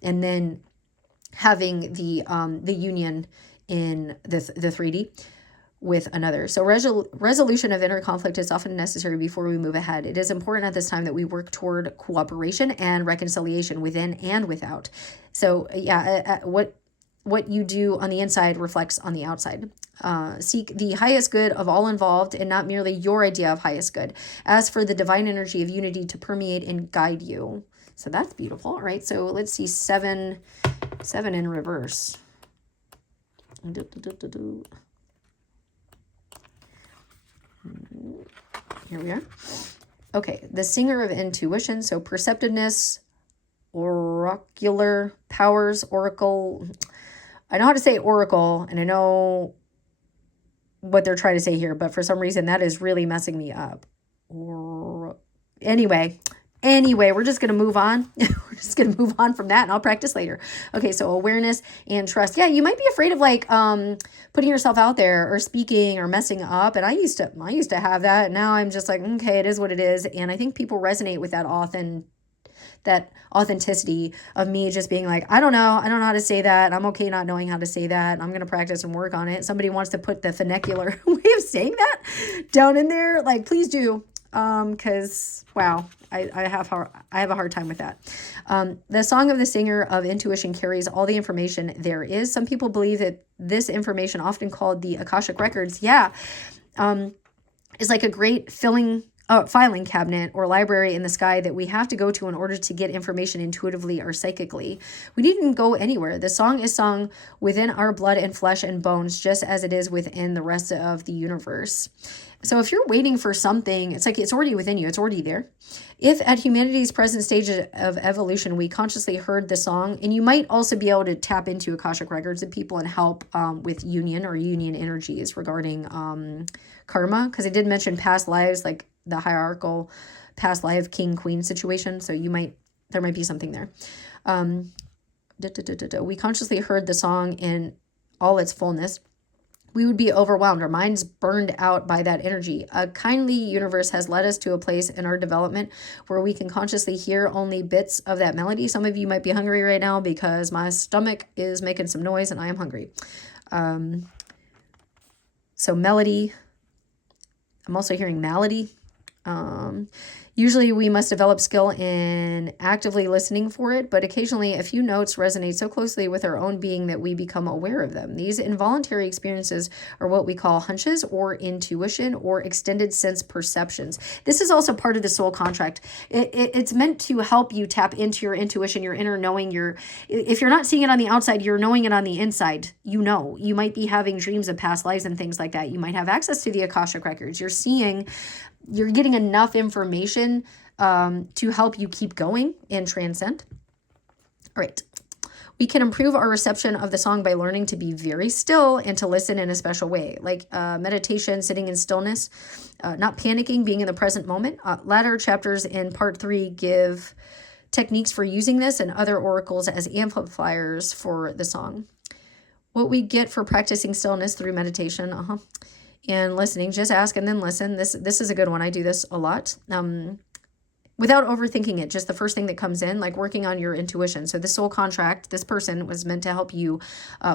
and then having the union in the 3D with another. So resolution of inner conflict is often necessary before we move ahead. It is important at this time that we work toward cooperation and reconciliation within and without. So yeah, what you do on the inside reflects on the outside. Seek the highest good of all involved and not merely your idea of highest good. Ask for the divine energy of unity to permeate and guide you. So that's beautiful. All right, so let's see 7 in reverse. Here we are. Okay, the singer of intuition. So perceptiveness, oracular powers, oracle. I know how to say oracle, and I know what they're trying to say here, but for some reason that is really messing me up. Anyway, we're just going to move on. We're just going to move on from that, and I'll practice later. Okay, so awareness and trust. Yeah, you might be afraid of like putting yourself out there or speaking or messing up. And I used to have that. And now I'm just like, okay, it is what it is. And I think people resonate with that authenticity of me just being like, I don't know how to say that. I'm okay not knowing how to say that. I'm going to practice and work on it. Somebody wants to put the vernacular way of saying that down in there, like, please do. Because wow, I have a hard time with that. The Song of the Singer of Intuition carries all the information there is. Some people believe that this information, often called the Akashic Records, is like a great filing cabinet or library in the sky that we have to go to in order to get information intuitively or psychically. We needn't go anywhere. The song is sung within our blood and flesh and bones, just as it is within the rest of the universe. So if you're waiting for something, it's like it's already within you. It's already there. If at humanity's present stage of evolution, we consciously heard the song, and you might also be able to tap into Akashic Records and people and help with union energies regarding karma, because I did mention past lives, like the hierarchical past life king queen situation. So there might be something there. We consciously heard the song in all its fullness. we would be overwhelmed. Our minds burned out by that energy. A kindly universe has led us to a place in our development where we can consciously hear only bits of that melody. Some of you might be hungry right now because my stomach is making some noise and I am hungry. So melody. I'm also hearing malady. Usually we must develop skill in actively listening for it, but occasionally a few notes resonate so closely with our own being that we become aware of them. These involuntary experiences are what we call hunches or intuition or extended sense perceptions. This is also part of the soul contract. It's meant to help you tap into your intuition, your inner knowing. If you're not seeing it on the outside, you're knowing it on the inside. You know, you might be having dreams of past lives and things like that. You might have access to the Akashic records. You're getting enough information to help you keep going and transcend. All right. We can improve our reception of the song by learning to be very still and to listen in a special way, like meditation, sitting in stillness, not panicking, being in the present moment. Latter chapters in part 3 give techniques for using this and other oracles as amplifiers for the song. What we get for practicing stillness through meditation, and listening, just ask and then listen. This is a good one. I do this a lot. Without overthinking it, just the first thing that comes in, like working on your intuition. So this soul contract, this person was meant to help you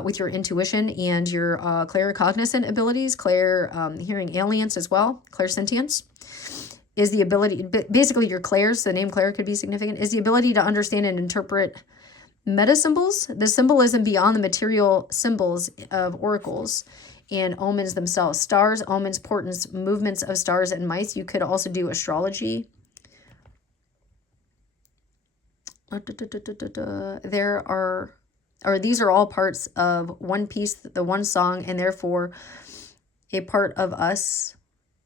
with your intuition and your claircognizant abilities, hearing aliens as well, clairsentience. Is the ability, basically your clairs, the name Claire could be significant, is the ability to understand and interpret meta symbols, the symbolism beyond the material symbols of oracles and omens themselves. Stars, omens, portents, movements of stars and mice. You could also do astrology. These are all parts of one piece, the one song, and therefore a part of us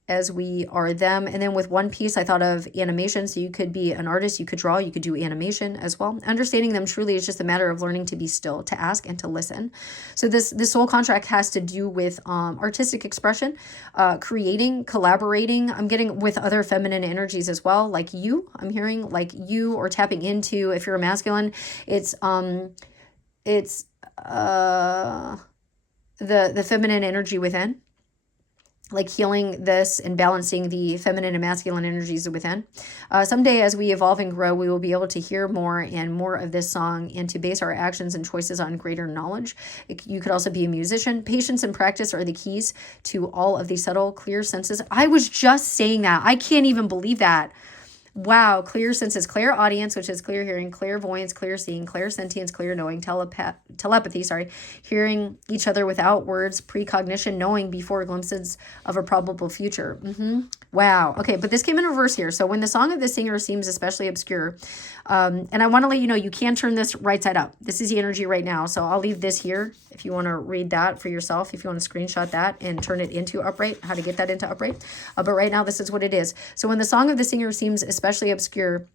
as we are them. And then with one piece, I thought of animation. So you could be an artist, you could draw, you could do animation as well. Understanding them truly is just a matter of learning to be still, to ask and to listen. So this soul contract has to do with artistic expression, creating, collaborating. I'm getting with other feminine energies as well, like you. I'm hearing like you, or tapping into, if you're a masculine, it's the feminine energy within. Like healing this and balancing the feminine and masculine energies within. Someday as we evolve and grow, we will be able to hear more and more of this song and to base our actions and choices on greater knowledge. You could also be a musician. Patience and practice are the keys to all of these subtle, clear senses. I was just saying that. I can't even believe that. Wow, clear senses, clear audience, which is clear hearing, clairvoyance, clear seeing, clairsentience, clear knowing, telepathy, hearing each other without words, precognition, knowing before glimpses of a probable future. Wow. Okay, but this came in reverse here. So when the song of the singer seems especially obscure, and I want to let you know, you can turn this right side up. This is the energy right now. So I'll leave this here if you want to read that for yourself, if you want to screenshot that and turn it into upright, how to get that into upright. But right now, this is what it is. So when the song of the singer seems especially obscure,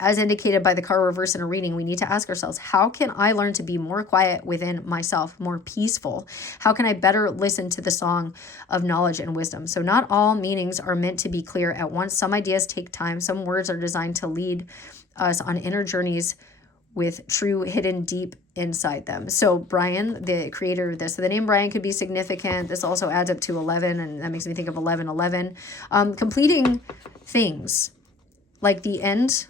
as indicated by the card reverse in a reading, we need to ask ourselves, how can I learn to be more quiet within myself, more peaceful? How can I better listen to the song of knowledge and wisdom? So not all meanings are meant to be clear at once. Some ideas take time. Some words are designed to lead us on inner journeys with true hidden deep inside them. So Brian, the creator of this, so the name Brian could be significant. This also adds up to 11, and that makes me think of 1111. Completing things like the end,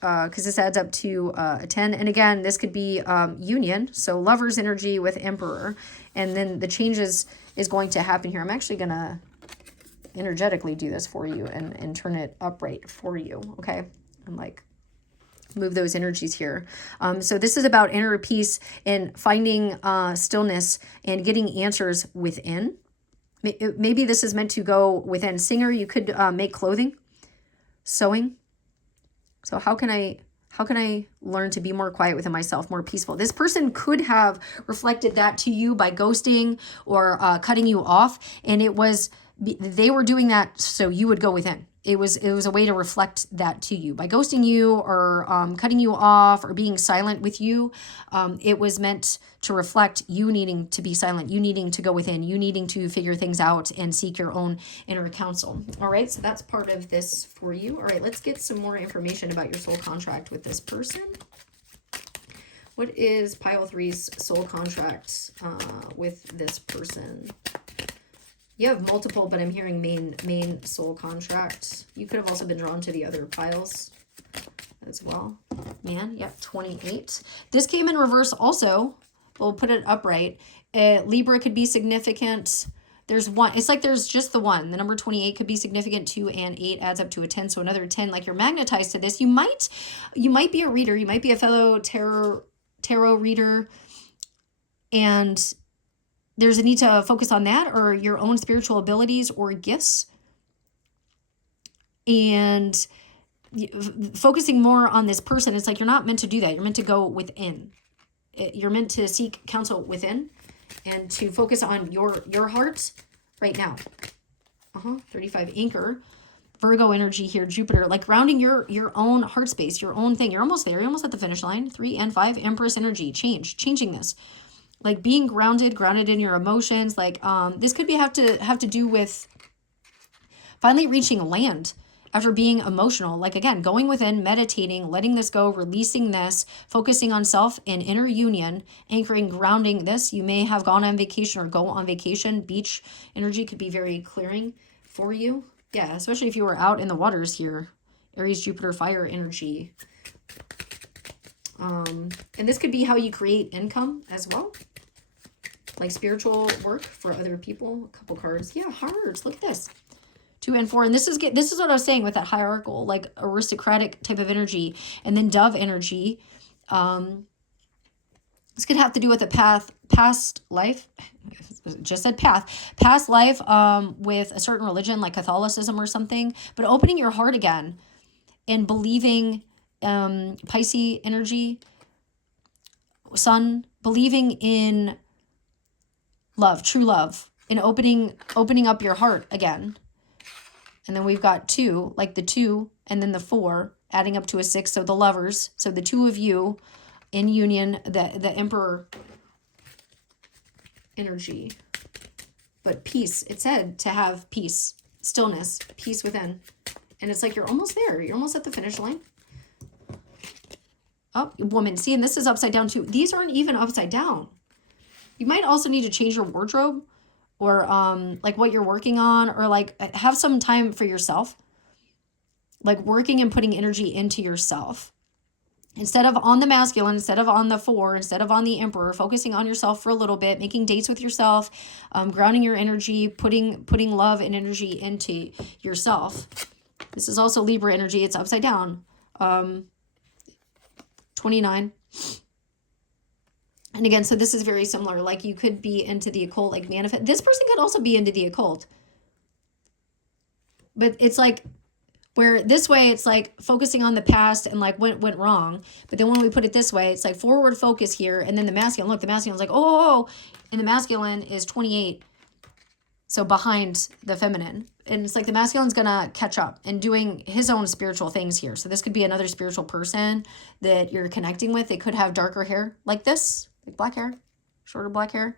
because this adds up to a 10. And again, this could be union, so lover's energy with emperor. And then the changes is going to happen here. I'm actually going to energetically do this for you and turn it upright for you, okay? And like move those energies here. So this is about inner peace and finding stillness and getting answers within. Maybe this is meant to go within. Singer, you could make clothing, sewing. So how can I learn to be more quiet within myself, more peaceful? This person could have reflected that to you by ghosting or cutting you off, and they were doing that so you would go within. It was a way to reflect that to you. By ghosting you or cutting you off or being silent with you, it was meant to reflect you needing to be silent, you needing to go within, you needing to figure things out and seek your own inner counsel. All right, so that's part of this for you. All right, let's get some more information about your soul contract with this person. What is pile three's soul contract with this person? You have multiple, but I'm hearing main soul contract. You could have also been drawn to the other piles as well. Man, yep, 28. This came in reverse also. We'll put it upright. Libra could be significant. There's one. It's like there's just the one. The number 28 could be significant. 2 and 8 adds up to a 10. So another 10. Like you're magnetized to this. You might be a reader. You might be a fellow tarot reader. And there's a need to focus on that or your own spiritual abilities or gifts. And focusing more on this person, it's like you're not meant to do that. You're meant to go within. You're meant to seek counsel within and to focus on your heart right now. 35 anchor. Virgo energy here, Jupiter, like grounding your own heart space, your own thing. You're almost there. You're almost at the finish line. 3 and 5, Empress energy, changing this. Like being grounded in your emotions. Like this could be have to do with finally reaching land after being emotional. Like again, going within, meditating, letting this go, releasing this, focusing on self and inner union, anchoring, grounding this. You may have gone on vacation or go on vacation. Beach energy could be very clearing for you. Yeah, especially if you were out in the waters here. Aries, Jupiter, fire energy. And this could be how you create income as well. Like spiritual work for other people. A couple cards. Yeah, hearts. Look at this. 2 and 4. And this is what I was saying with that hierarchical, like aristocratic type of energy. And then dove energy. This could have to do with a past life. Just said past life with a certain religion like Catholicism or something. But opening your heart again and believing Pisces energy, sun, believing in love, true love, and opening up your heart again. And then we've got 2, like the 2 and then the 4 adding up to a 6. So the lovers. So the 2 of you in union, the emperor energy. But peace. It said to have peace, stillness, peace within. And it's like you're almost there. You're almost at the finish line. Oh, woman. See, and this is upside down too. These aren't even upside down. You might also need to change your wardrobe. Or like what you're working on, or like have some time for yourself. Like working and putting energy into yourself. Instead of on the masculine, instead of on the 4, instead of on the emperor, focusing on yourself for a little bit, making dates with yourself, grounding your energy, putting love and energy into yourself. This is also Libra energy. It's upside down. 29. And again, so this is very similar. Like you could be into the occult, like manifest. This person could also be into the occult. But it's like where this way, it's like focusing on the past and like what went wrong. But then when we put it this way, it's like forward focus here. And then the masculine, look, the masculine's like, oh, and the masculine is 28. So behind the feminine. And it's like the masculine's going to catch up and doing his own spiritual things here. So this could be another spiritual person that you're connecting with. They could have darker hair like this. Like black hair, shorter black hair.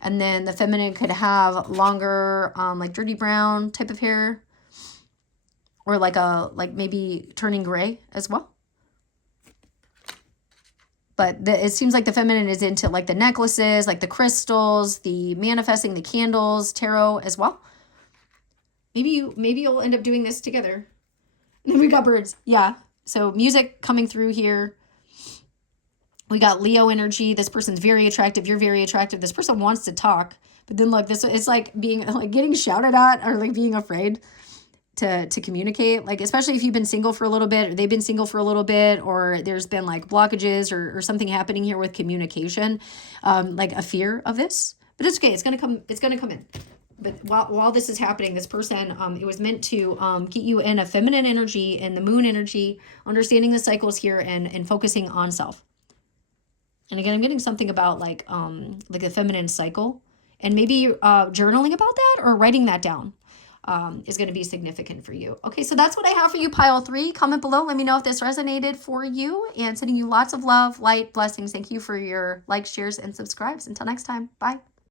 And then the feminine could have longer, like dirty brown type of hair. Or like maybe turning gray as well. But it seems like the feminine is into like the necklaces, like the crystals, the manifesting, the candles, tarot as well. Maybe you'll end up doing this together. And then we got birds. Yeah. So music coming through here. We got Leo energy. This person's very attractive. You're very attractive. This person wants to talk. But then look, it's like being like getting shouted at or like being afraid to communicate. Like, especially if you've been single for a little bit or they've been single for a little bit or there's been like blockages or something happening here with communication, like a fear of this. But it's okay. It's going to come in. But while this is happening, this person, it was meant to get you in a feminine energy and the moon energy, understanding the cycles here and focusing on self. And again, I'm getting something about like the feminine cycle and maybe journaling about that or writing that down is going to be significant for you. Okay, so that's what I have for you, pile 3. Comment below. Let me know if this resonated for you and sending you lots of love, light, blessings. Thank you for your likes, shares, and subscribes. Until next time, bye.